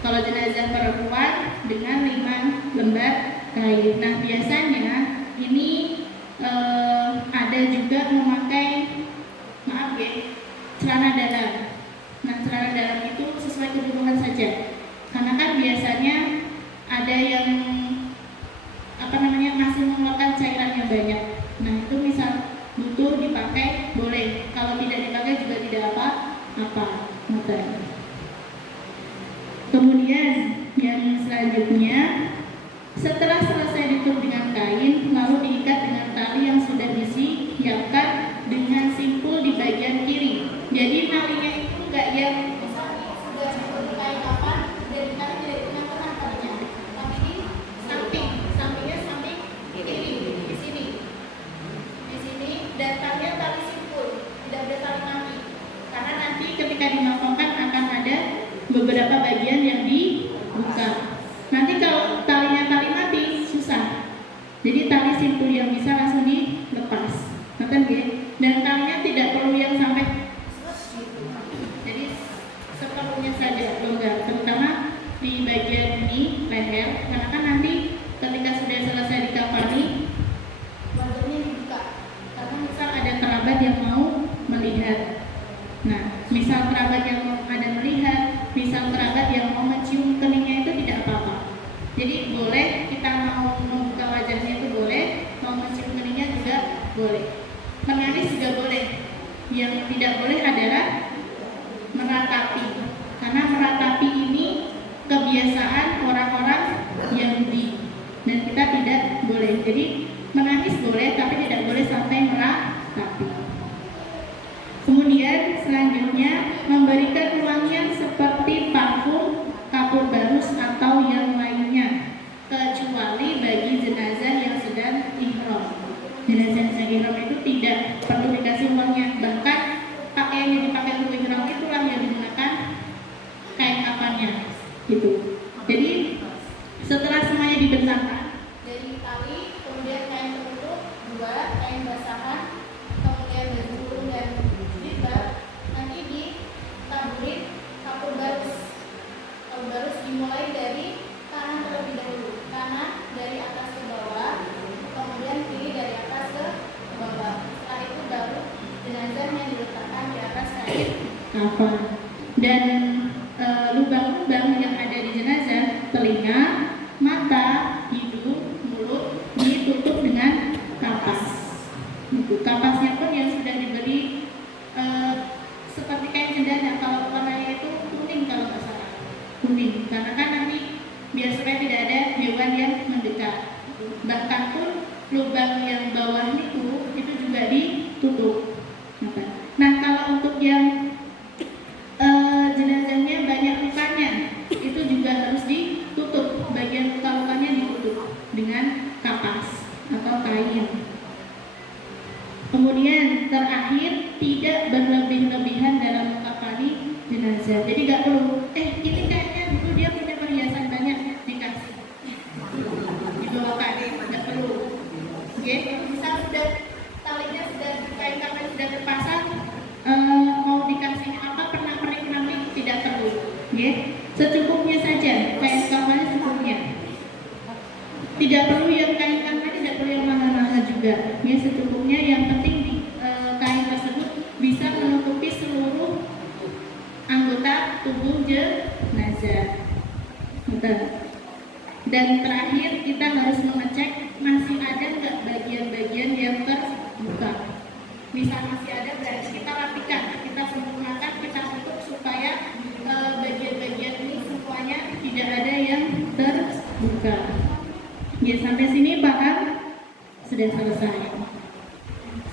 Kalau jenazah perempuan dengan 5 lembar kain. Nah, biasanya ini ada juga memakai celana dalam. Nah, celana dalam itu sesuai kebutuhan saja. Karena kan biasanya ada yang masih mengeluarkan cairan yang banyak. Nah, itu misal butuh dipakai boleh. Kalau tidak dipakai juga tidak apa-apa. Kemudian yang selanjutnya, setelah selesai ditutup dengan kain, lalu diikat dengan tali yang sudah disiapkan dengan simpul di bagian kiri. Jadi talinya itu enggak yang sudah seperti kain kapan dan kita tidak punya pernah talinya, tapi di sampingnya samping kiri di sini dan talinya tali simpul, tidak ada tali mati. Karena nanti ketika dimakamkan akan ada beberapa bagian yang dibuka. Nanti kalau talinya tali mati susah. Jadi tali simpul yang bisa langsung dilepas. Dan talinya tidak perlu yang sampai jadi seperlunya saja longgar, terutama di bagian ini leher, karena kan nanti ketika sudah selesai dikafani wajahnya dibuka, karena misal ada kerabat yang mau melihat. Nah, misal kerabat yang ada melihat, misal kerabat yang mau mencium keningnya, itu tidak apa-apa. Jadi boleh kita mau membuka wajahnya itu boleh, mau mencium keningnya juga boleh. Menangis juga boleh. Yang tidak boleh adalah meratapi, karena meratapi ini kebiasaan orang-orang Yahudi dan kita tidak boleh. Jadi menangis boleh, tapi tidak boleh sampai meratapi. Kemudian selanjutnya memberikan wangian seperti parfum, kapur barus atau yang lainnya, kecuali bagi jenazah yang sedang ihram. Jenazah yang ihram itu tidak perlu dikasih wangian, bahkan pakaian yang dipakai untuk ihram itulah yang digunakan kain kafannya, gitu. Jadi setelah semuanya dibentangkan dari tali, kemudian kain penutup, 2 kain basahan, kemudian baju kurung dan jilbab, nanti ditaburin kapur barus. Kapur barus dimulai dari kanan terlebih dahulu, kanan dari atas ke bawah, kemudian kiri dari atas ke bawah. Setelah itu baru jenazah yang diletakkan di atas kain kafan. Dan lubang-lubang yang ada di jenazah, telinga, mata, hidung, mulut ditutup dengan kapas. Kapasnya pun yang sudah diberi seperti kain cendana. Kalau warnanya itu kuning kalau nggak salah, kuning. Karena kan nanti biar supaya tidak ada hewan yang mendekat. Bahkan pun lubang yang bawah itu juga ditutup. Nah, kalau untuk yang jenazahnya banyak lukanya, itu juga harus ditutup. Bagian luka-lukanya ditutup dengan kapas atau kain. Kemudian terakhir, tidak berlebih-lebihan dalam mengkafani jenazah. Jadi nggak perlu, ini kayaknya dulu dia punya perhiasan banyak, dikasih, dibawakan, nggak perlu. Misal sudah talinya sudah kain kafan sudah terpasang, mau dikasih apa pernak-pernik tidak perlu. Secukupnya saja, kain kafannya secukupnya. Tidak perlu yang kain kafan, tidak perlu yang mahal-mahal juga. Secukupnya, yang penting kain tersebut bisa menutupi seluruh anggota tubuh jenazah. Dan terakhir kita harus mengecek masih ada nggak bagian-bagian yang terbuka. Misal masih ada, berarti kita rapikan, kita sempurnakan, kita tutup supaya bagian-bagian ini semuanya tidak ada yang terbuka. Ya, sampai sini paham? Sudah selesai.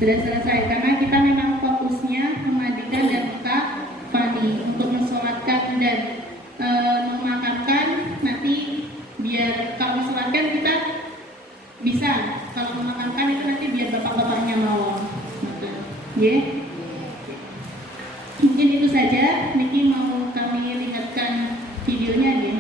Sudah selesai karena kita memang fokusnya memandikan dan kafani untuk mensolatkan dan memakamkan. Nanti biar kalau mensolatkan kita bisa, kalau memakamkan itu nanti biar bapak-bapaknya mau. Ya. Mungkin itu saja. Niki mau kami lihatkan videonya ya.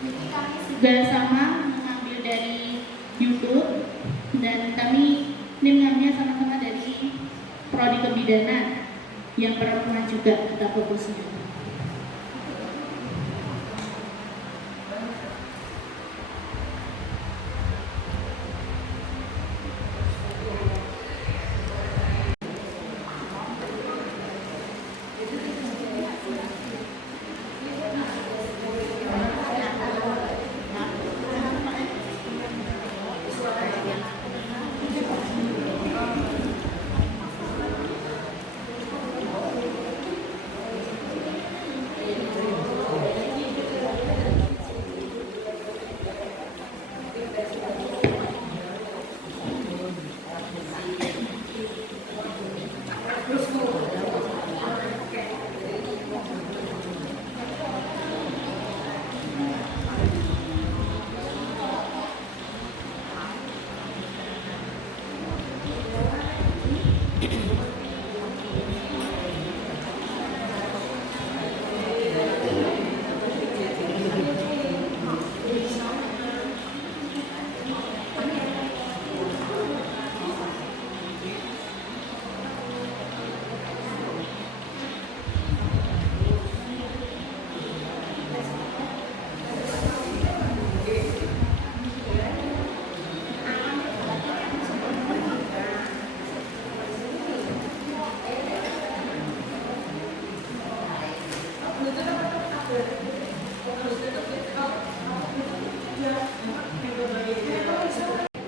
Jadi kami sudah sama mengambil dari YouTube dan kami mengambilnya sama-sama dari prodi kebidanan yang perempuan juga kita fokusnya.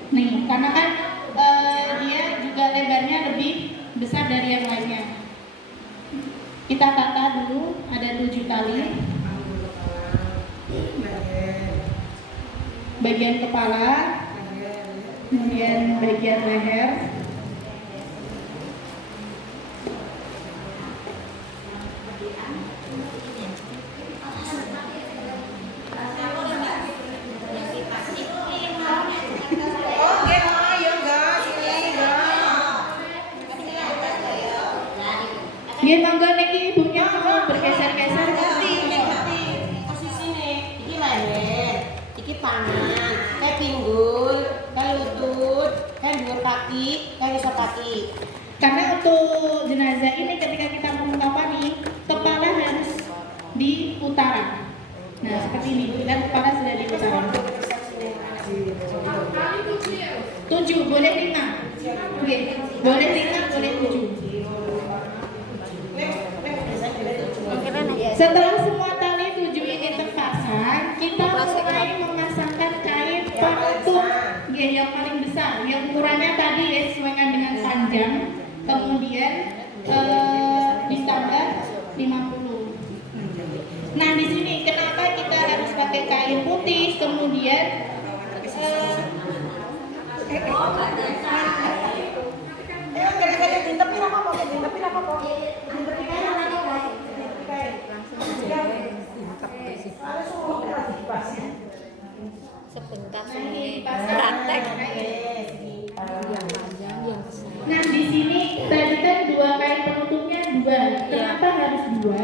Nih, karena kan dia juga lebarnya lebih besar dari yang lainnya. Kita tata dulu, ada 7 tali. Bagian kepala, kemudian bagian leher, dia tangga niki ibunya mau bergeser-geser posisi nih, iki leher, iki tangan, kayak pinggul, kayak lutut, kayak dhuwur kaki, kayak iso kaki. Karena untuk jenazah ini ketika kita mengkafani, kepala harus di utara. Nah, seperti ini, kan kepala sudah di utara. 7, boleh 5. Oke, boleh 5, boleh 7. Setelah semua tali 7 ini terpasang, kita mulai memasangkan kain penutup yang paling besar, yang ukurannya tadi ya sesuaikan dengan panjang, kemudian ditambah 50. Nah, di sini kenapa kita harus pakai kain putih, kemudian sebentar sih praktek. Nah, di sini tadi kan 2 kain penutupnya 2. Kenapa harus 2?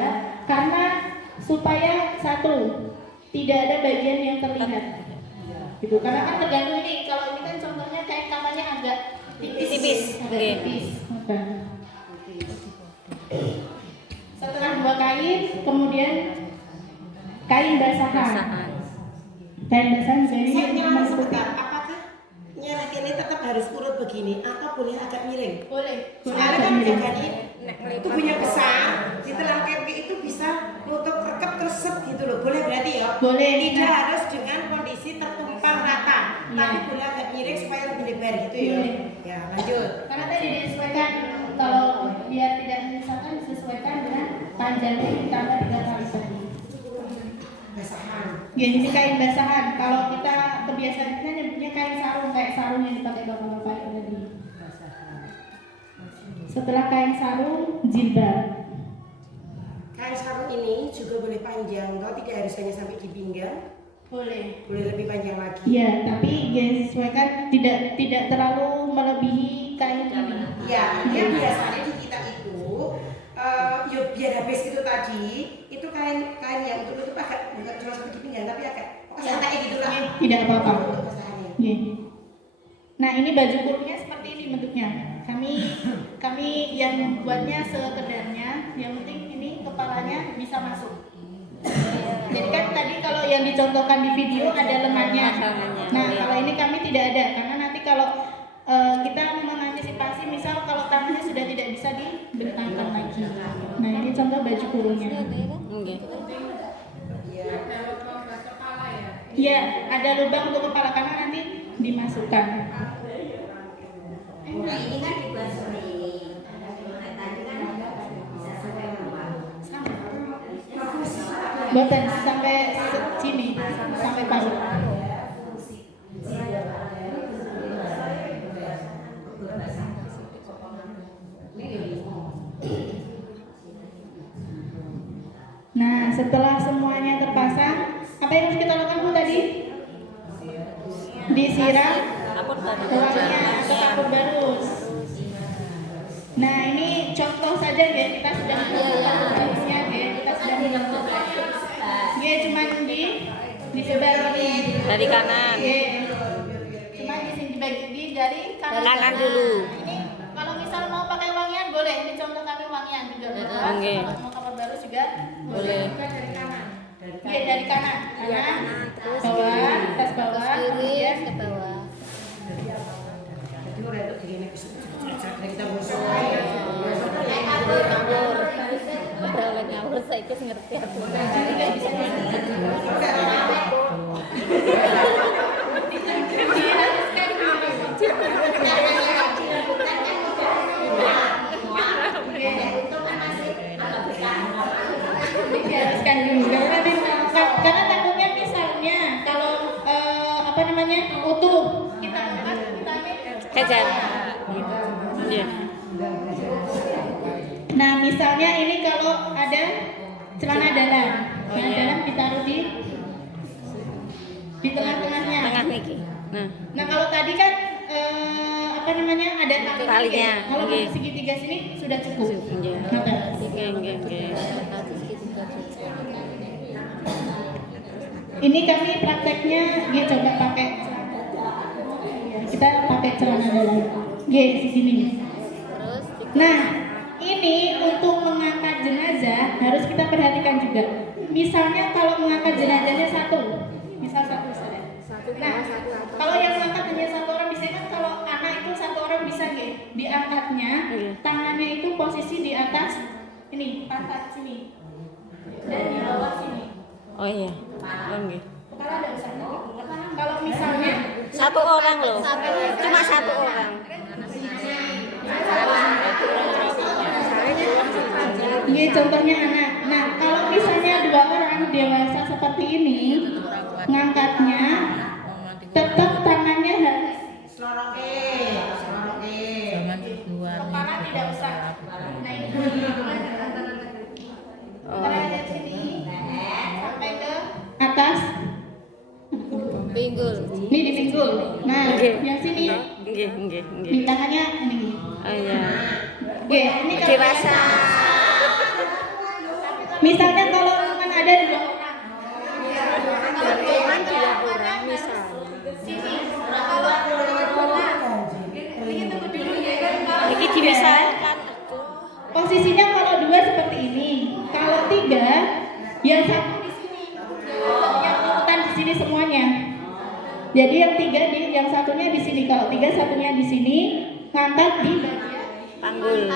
Karena supaya 1 tidak ada bagian yang terlihat. Gitu. Karena kan tergantung ini, kalau ini kan contohnya kain kafannya agak tipis. Setelah 2 kain, kemudian kain basahan. Kain basahan jadi Saya sebentar, apakah nyerah sampai ini tetap harus urut begini atau boleh agak miring? Boleh. Soalnya kan menjagani tubuhnya besar, setelah kaki itu bisa nutup rekep terus set gitu loh. Boleh berarti ya? Boleh. Tidak harus dengan kondisi tertumpang rata, tapi boleh agak miring supaya lebih lebar gitu ya. Ya, lanjut. Karena tadi disesuaikan kalau biar tidak menyusahkan disesuaikan dengan panjangnya ditambah 3 kali tadi. Basahan. Ya, ini kain basahan. Kalau kita kebiasaan kita nyebutnya kain sarung, kayak sarung yang dipakai bapak-bapak itu tadi. Setelah kain sarung, jilbab. Kain sarung ini juga boleh panjang, kalau tidak harus hanya sampai di pinggang. Boleh. Boleh lebih panjang lagi. Iya, tapi ya sesuaikan tidak terlalu melebihi kain ini. Ya, dia biasanya di kita itu ya biar habis itu tadi itu kain yang untuk agak bukan cuma sampai di pinggang tapi agak santai gitu lah. Tidak apa-apa. Untuk basahannya. Iya. Nah, ini baju kurungnya seperti ini bentuknya. Kami yang buatnya sekedarnya, yang penting ini kepalanya bisa masuk. Jadi kan tadi kalau yang dicontohkan di video ada lengannya. Nah, kalau ini kami tidak ada karena nanti kalau kita mengantisipasi misal kalau tangannya sudah tidak bisa dibentangkan lagi. Nah, ini contoh baju kurungnya. Iya, ada lubang untuk kepala karena nanti dimasukkan. Nah ini kan dibuat seperti ini. Tadi kan bisa sampai bawah. Buatan sampai sini, sampai paru. Nah, setelah semuanya terpasang, apa yang harus kita lakukan Bu tadi? Disiram uangnya atau kapur barus. Nah, ini contoh saja ya, kita sudah melakukan barusnya ya, kita sudah melakukan. Ya, cuma disebar ini dari kanan. Ya. Cuma di sini dibagi dari kanan. Kanan dulu. Nah, ini kalau misal mau pakai wangian boleh, ini contoh kami wangian juga. Oke. Kalau mau kapur barus juga Boleh. dari kanan. Iya, dari kanan. Kanan, bawah, tas bawah, kemudian ke bawah. Jadi udah itu begini kita gosok. Ngawur. Udah ngawur saya ikut ngerti aku. Diharuskan dulu karena takutnya misalnya kalau utuh kita angkat kita ambil Kejar. Iya. Nah, misalnya ini kalau ada celana dalam, celana dalam ditaruh di tengah-tengahnya. Tengah niki. Nah, kalau tadi kan ada Talinya. Kalau Oke. segitiga sini sudah cukup. Iya. Oke. Ini kami prakteknya dia coba pakai. Kita pakai celana dalam. Di sini. Nah, ini untuk mengangkat jenazah harus kita perhatikan juga. Misalnya kalau mengangkat jenazahnya misal satu saja. Nah, kalau yang mengangkat hanya satu orang, biasanya kan kalau anak itu satu orang bisa diangkatnya, tangannya itu posisi di atas ini, pantat sini, dan di bawah sini. Oh iya. Oke. Kepala ada besar. Kalau misalnya Satu orang loh. Cuma satu orang. ini contohnya anak. Nah, kalau misalnya 2 orang dewasa seperti ini, ngangkatnya tetap tangannya harus Seloroke. kepala tidak usah. Nah, ini derajat sini sampai ke atas. Pinggul. Ini di pinggul. Nah, yang sini Nggih. di tangannya ini. Oh iya. Oke, ini kalau Dewasa. misalnya kalau cuma ada 2 orang. Cuman 2 orang misal. Sini. Kalau Iki dimisalkan. posisinya kalau 2 seperti ini. Kalau 3 yang satu di sini. Yang urutan di sini semuanya. Jadi yang satunya di sini. Kalau 3 satunya di sini, ngangkat di bagian Panggul.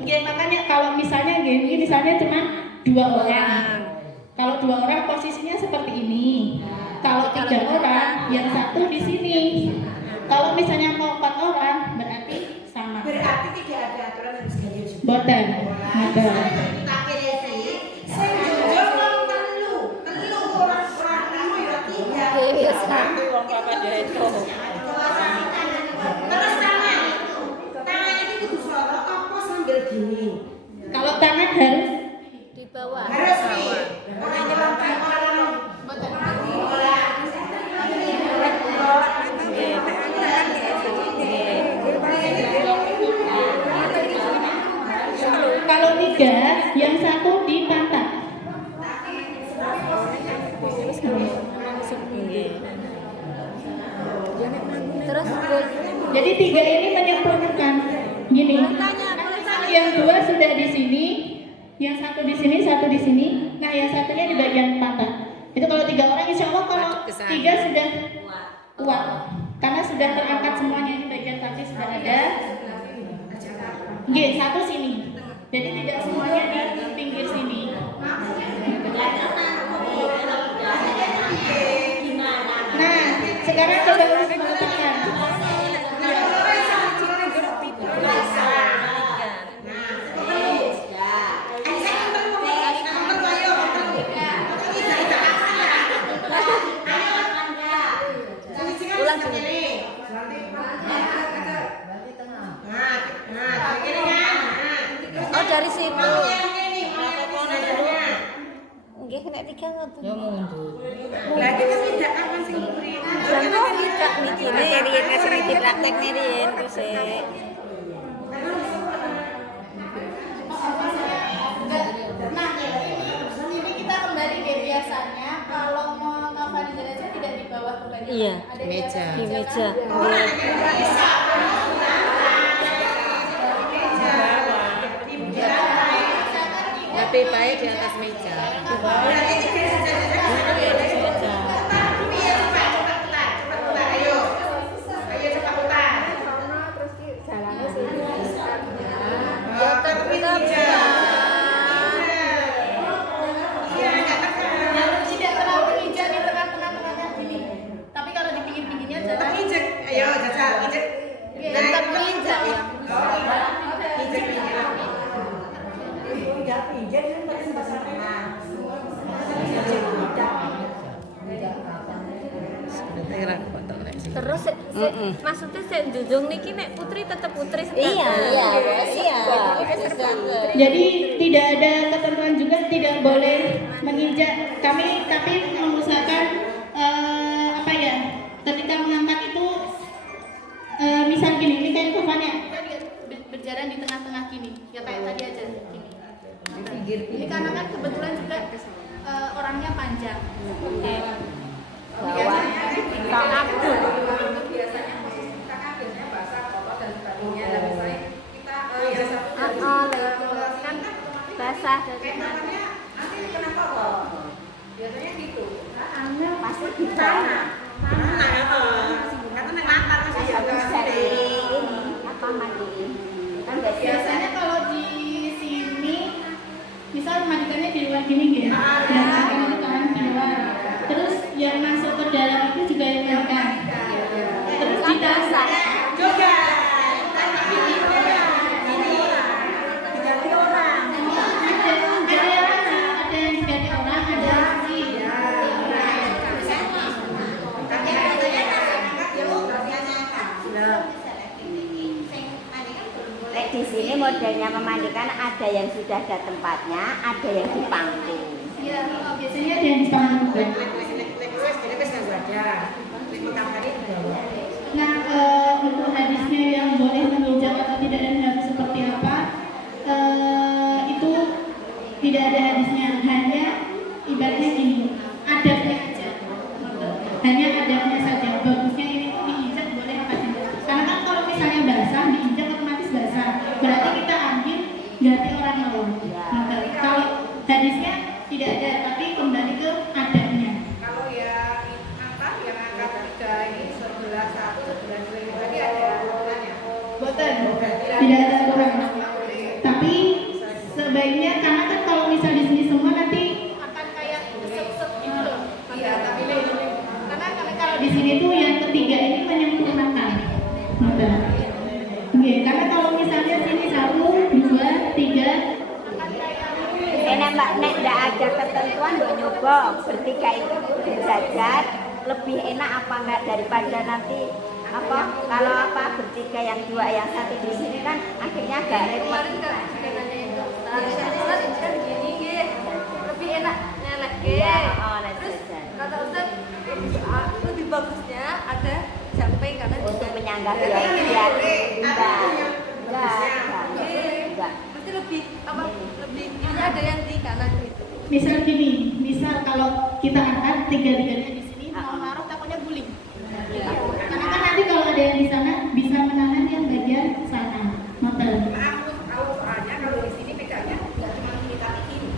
Nggih, makanya kalau misalnya gini, misalnya cuma 2 orang. Kalau 2 orang posisinya seperti ini. Kalau 3 orang, yang satu di sini. Kalau misalnya mau 4 orang, berarti sama. Berarti tidak ada aturan harus ganjil juga. Boten. Boten. Iya, satu wong papat ya itu. Terus tangan itu kudu sorot apa sambil gini. Kalau tangan harus Di bawah. Harus nih. Orang nyelontar orang. kalau 3, yang satu di pantat. Terus Jadi 3 ini menyempurnakan. Gini. Yang 2 sudah di sini, yang satu di sini, satu di sini. Nah, yang satunya di bagian pantat. Itu kalau 3 orang, insya Allah kalau 3 sudah kuat, karena sudah terangkat semuanya. Ini bagian kaki sudah ada. G, satu sini. Jadi tidak semuanya di pinggir sini. Nah, sekarang coba urus meletakkan. oh dari situ. Nggih nek 3 ngoten. Ya mundur. Lah kita tidak akan sing beri. Lah kok tidak mikire riyen sing dipraktekne riyen terus Nah, ini kita kembali ke biasanya kalau mau kafani jenazah tidak di bawah kembali. Iya, Ada meja. di meja. Lebih baik di atas meja. Tidak terlalu injak di tengah-tengahnya gini. Tapi kalau di pinggir-pinggirnya jangan. Ayo, jajal, ijek. Tetap menginjak ya. Terus maksudnya saya junjung niki nek putri tetap putri sebentar. Iya. Jadi tidak ada ketentuan juga tidak boleh menginjak. Kami tapi mengusahakan apa ya? Ketika mengangkat itu misal gini, ini kayak kafannya berjalan di tengah-tengah gini, ya kayak tadi aja gini. Ini karena kan kebetulan juga orangnya panjang. Biasanya basah, kotor dan sebagainya. Dan misalnya kita kan basah Kayak namanya nanti kenapa kok? Biasanya gitu. Pasti di tanah. Karena makan masih Dari ini apa mandiin? Kan biasanya kalau di sini misal mandikannya di luar gini gitu. Yang akan kan di luar. Terus yang masuk ke dalam itu juga yang mandikan. Terus di dasar juga. Di sini modelnya memandikan ada yang sudah ada tempatnya, ada yang di panggung. Iya, biasanya ada yang di panggung. Nah, untuk hadisnya yang boleh menginjak atau tidak dan harus seperti apa, itu tidak ada hadisnya, hanya ibaratnya gini, adabnya aja. Hanya adabnya saja. Bagusnya ini diinjak boleh apa tidak? Karena kan kalau misalnya basah, diinjak otomatis basah. Berarti kita ambil ganti orang mawon. Ya. Kalau hadisnya tidak ada, tapi kembali ke adabnya. Kalau yang yang angkat 3 ini 11 1 11 2 tadi ada aturannya. Boten, tidak ada aturan. Tapi sebaiknya karena kan kalau misal di sini semua nanti akan kayak sep-sep gitu loh. Iya, tapi Karena kalau di sini tuh yang ketiga ini menyempurnakan. Boten. Oke, karena kalau misalnya sini 1, 2, 3 Nek Mbak, nek ndak ada ketentuan mbok nyoba bertiga itu derajat lebih enak apa enggak daripada nanti apa kalau apa bertiga yang 2 yang 1 di sini kan akhirnya agak repot. kan gini nggih. Lebih enak nyelek Iya, nggih. oh, nek Terus derajat. kata Ustaz lebih bagusnya ada jampe karena Untuk menyangga biar enggak. Berarti lebih apa? Lebih ini ada yang di kanan gitu. misal gini, misal kalau kita angkat tiga-tiganya di sini mau naruh takutnya guling. Karena kan nanti kalau ada yang di sana bisa menahan yang bagian sana. Noten. kalau soalnya kalau di sini bedanya nggak cuma ini tapi ini.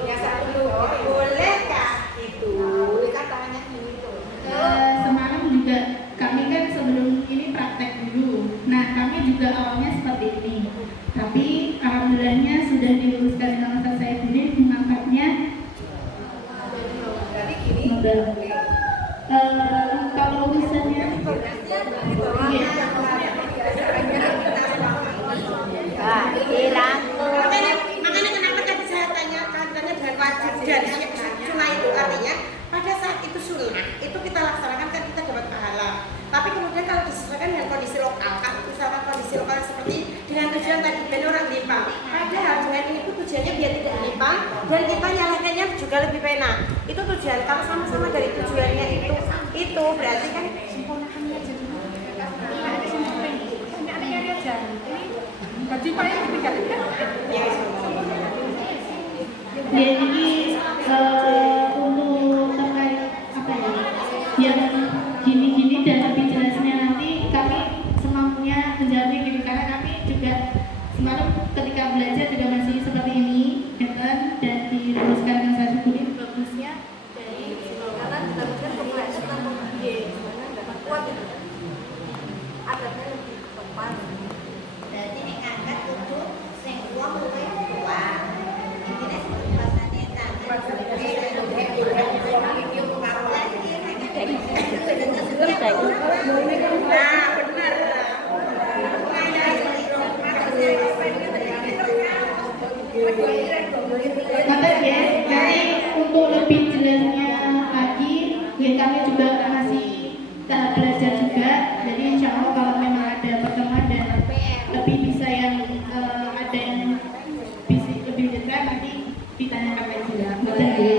Ya satu bolehkah itu? Kan tangannya gini tuh. Semalam juga kami kan sebelum ini praktek dulu. Nah kami juga awalnya seperti ini. Tapi alhamdulillahnya sudah diluruskan sama Ustaz Saifuddin mengangkatnya Jadi gini. model. Kalau misalnya iya. Wah, hilang tuh. Makanya kenapa tadi saya tanya kaitannya dengan wajib dan sunnah itu artinya pada saat itu sunnah itu kita laksanakan kan kita dapat pahala. Tapi kemudian kalau disesuaikan dengan kondisi lokal, kan misalkan kondisi lokal seperti dengan tujuan tadi biar orang limpang. Padahal dengan ini tuh tujuannya biar tidak limpang dan kita nyalakannya juga lebih penak. Itu tujuan. Kalau sama-sama dari tujuannya itu berarti kan sempurnakannya jadi. Jadi untuk terkait apa ya yang gini-gini dan lebih jelasnya nanti kami semampunya menjalani gitu karena kami juga semalam ketika belajar juga masih seperti ini dan diluruskan dengan saya syukuri bagusnya dari Karena kita pemulakan tentang pembiayaan sebenarnya nggak kuat itu. Adabnya lebih tepat. Jadi nek ngangkat kudu sing wong luwih tua. Intine seperti bahasane Nah, benar. maka ya nanti untuk lebih jelasnya lagi ya kami juga masih tahap belajar juga jadi insya Allah kalau memang ada pertemuan dan lebih bisa yang ada yang bisa lebih detail nanti ditanyakan lagi ya betul ya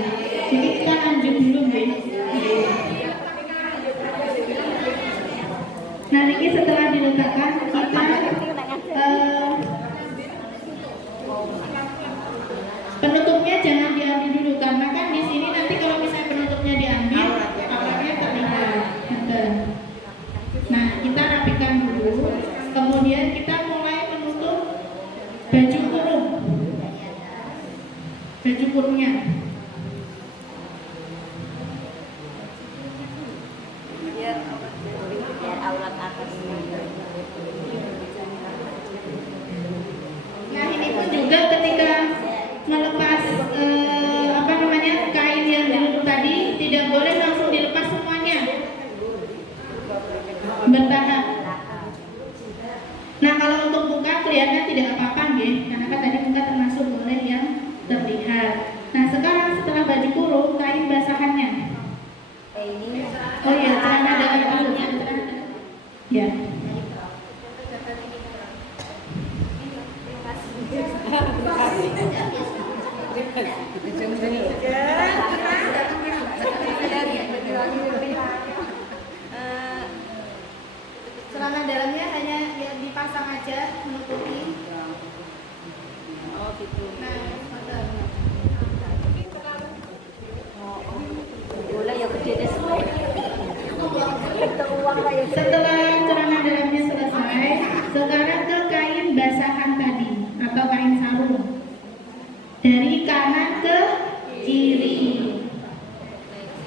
jadi kita lanjut dulu ya nah ini setelah diletakkan kita penutupnya jangan diambil dulu karena kan di sini nanti kalau misalnya penutupnya diambil auratnya terlihat. Nah kita rapikan dulu, kemudian kita mulai menutup baju kurungnya. biar aurat atasnya. Nah ini pun juga ketika melepas kain yang ditutup tadi tidak boleh langsung dilepas semuanya, bertahap. Nah kalau untuk muka kelihatan tidak apa-apa ya, karena kan tadi muka termasuk boleh yang terlihat. Nah sekarang setelah baju kurung kain basahannya. Ini Oh iya, celana dalam dulu. Ya. Celana dalamnya hanya yang dipasang aja menutupi. oh gitu. Nah, Boleh ya gede deh semua. Uang kayak setelah celana dalamnya selesai, sekarang ke kain basahan tadi dari kanan ke kiri.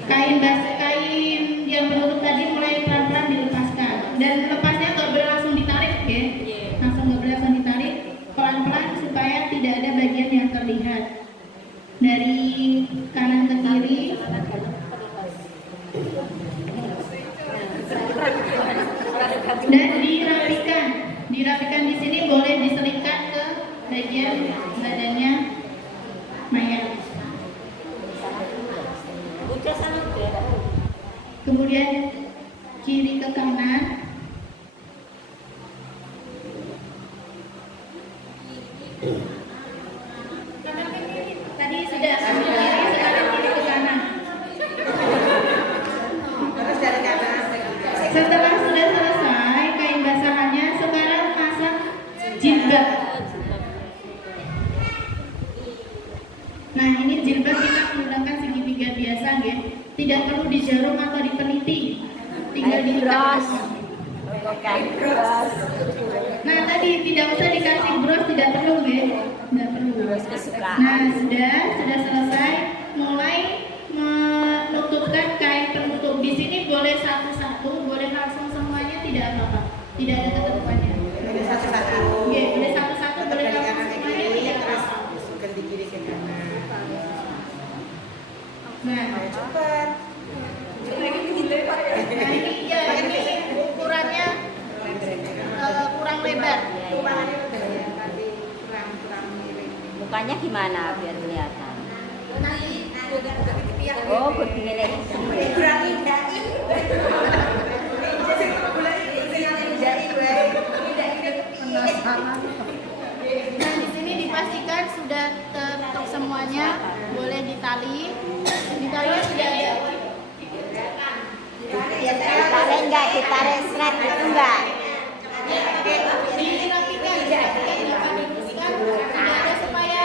Kain yang penutup tadi mulai pelan-pelan dilepaskan, dan lepasnya nggak boleh langsung ditarik, ya. Nggak boleh langsung ditarik, pelan-pelan supaya tidak ada bagian yang terlihat. Dari kanan ke kiri. Dan dirapikan di sini, boleh diselipkan ke bagian badannya mayat. Kemudian kiri ke kanan. Tadi sudah kiri, sekarang kiri ke kanan. Terus dari kanan. Setelah sudah selesai kain basahannya, sekarang pasang jilbab. Nah, ini jilbab kita menggunakan segitiga biasa, ya. Tidak perlu dijarum atau diteliti, tinggal diikat. Nah, tadi tidak usah dikasih bros, tidak perlu, ya. Tidak perlu. Nah, sudah selesai. Mulai menutupkan kain penutup. Di sini boleh satu-satu, boleh langsung semuanya, tidak apa-apa. Tidak ada ketentuannya. Ini satu-satu. Oke, boleh satu-satu, boleh Dari langsung kanan ke semuanya, kiri, tidak terus apa-apa. ganti kiri ke kanan. Nah, Ayo cepat. nah ini ya, ini ukurannya kurang lebar. Ruangannya udah ya, tadi kurang miring. Mukanya gimana biar kelihatan? Iya. Oh, begini. Kurang indah. Nah, di sini dipastikan sudah tertutup semuanya, boleh ditali. Ditali sudah ada. Ditarik enggak? Ditarik seret gitu enggak? Dirapikan, dapat diluruskan, tidak ada supaya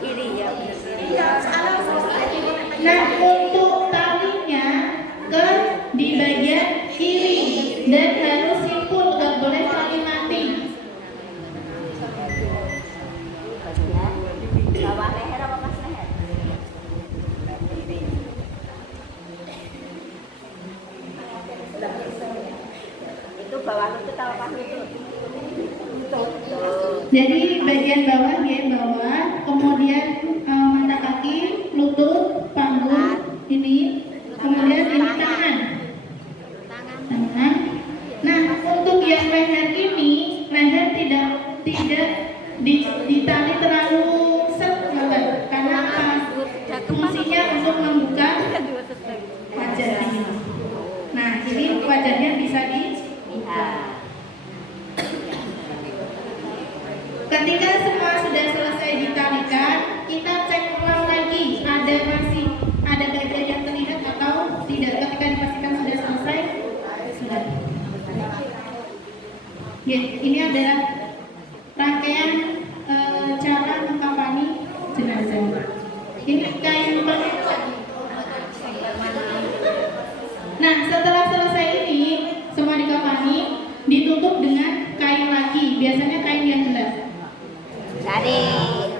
Kiri ya. Nah, untuk talinya di bagian kiri dan harus simpul, nggak boleh tali mati. Bawah leher apa pas leher? Itu bawah lutut atau pas lutut? Jadi bagian bawah, ya, bawah, kemudian mata kaki, lutut, panggung, ini, kemudian ini tangan. Nah, untuk yang leher ini, leher tidak ditali terlalu set, karena apa? Fungsinya untuk membuka wajah ini. Nah, ini wajahnya bisa dilihat. Ketika semua sudah selesai ditalikan, kita cek ulang lagi, masih ada bagian yang terlihat atau tidak. Ketika dipastikan sudah selesai, sudah. Ya, ini adalah rangkaian cara mengkafani jenazah. Ini kain penutup lagi. Nah, setelah selesai ini, semua dikafani, ditutup dengan kain lagi. Biasanya kain yang jelas.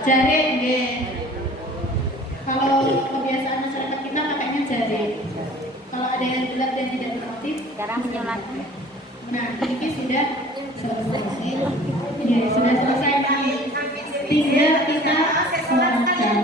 Jaring, ya. Kalau kebiasaan masyarakat kita pakainya jaring. Kalau ada yang gelap dan tidak aktif, Sekarang menyolat. nah ini sudah selesai. Ya, sudah selesai. Tinggal kita sholatkan.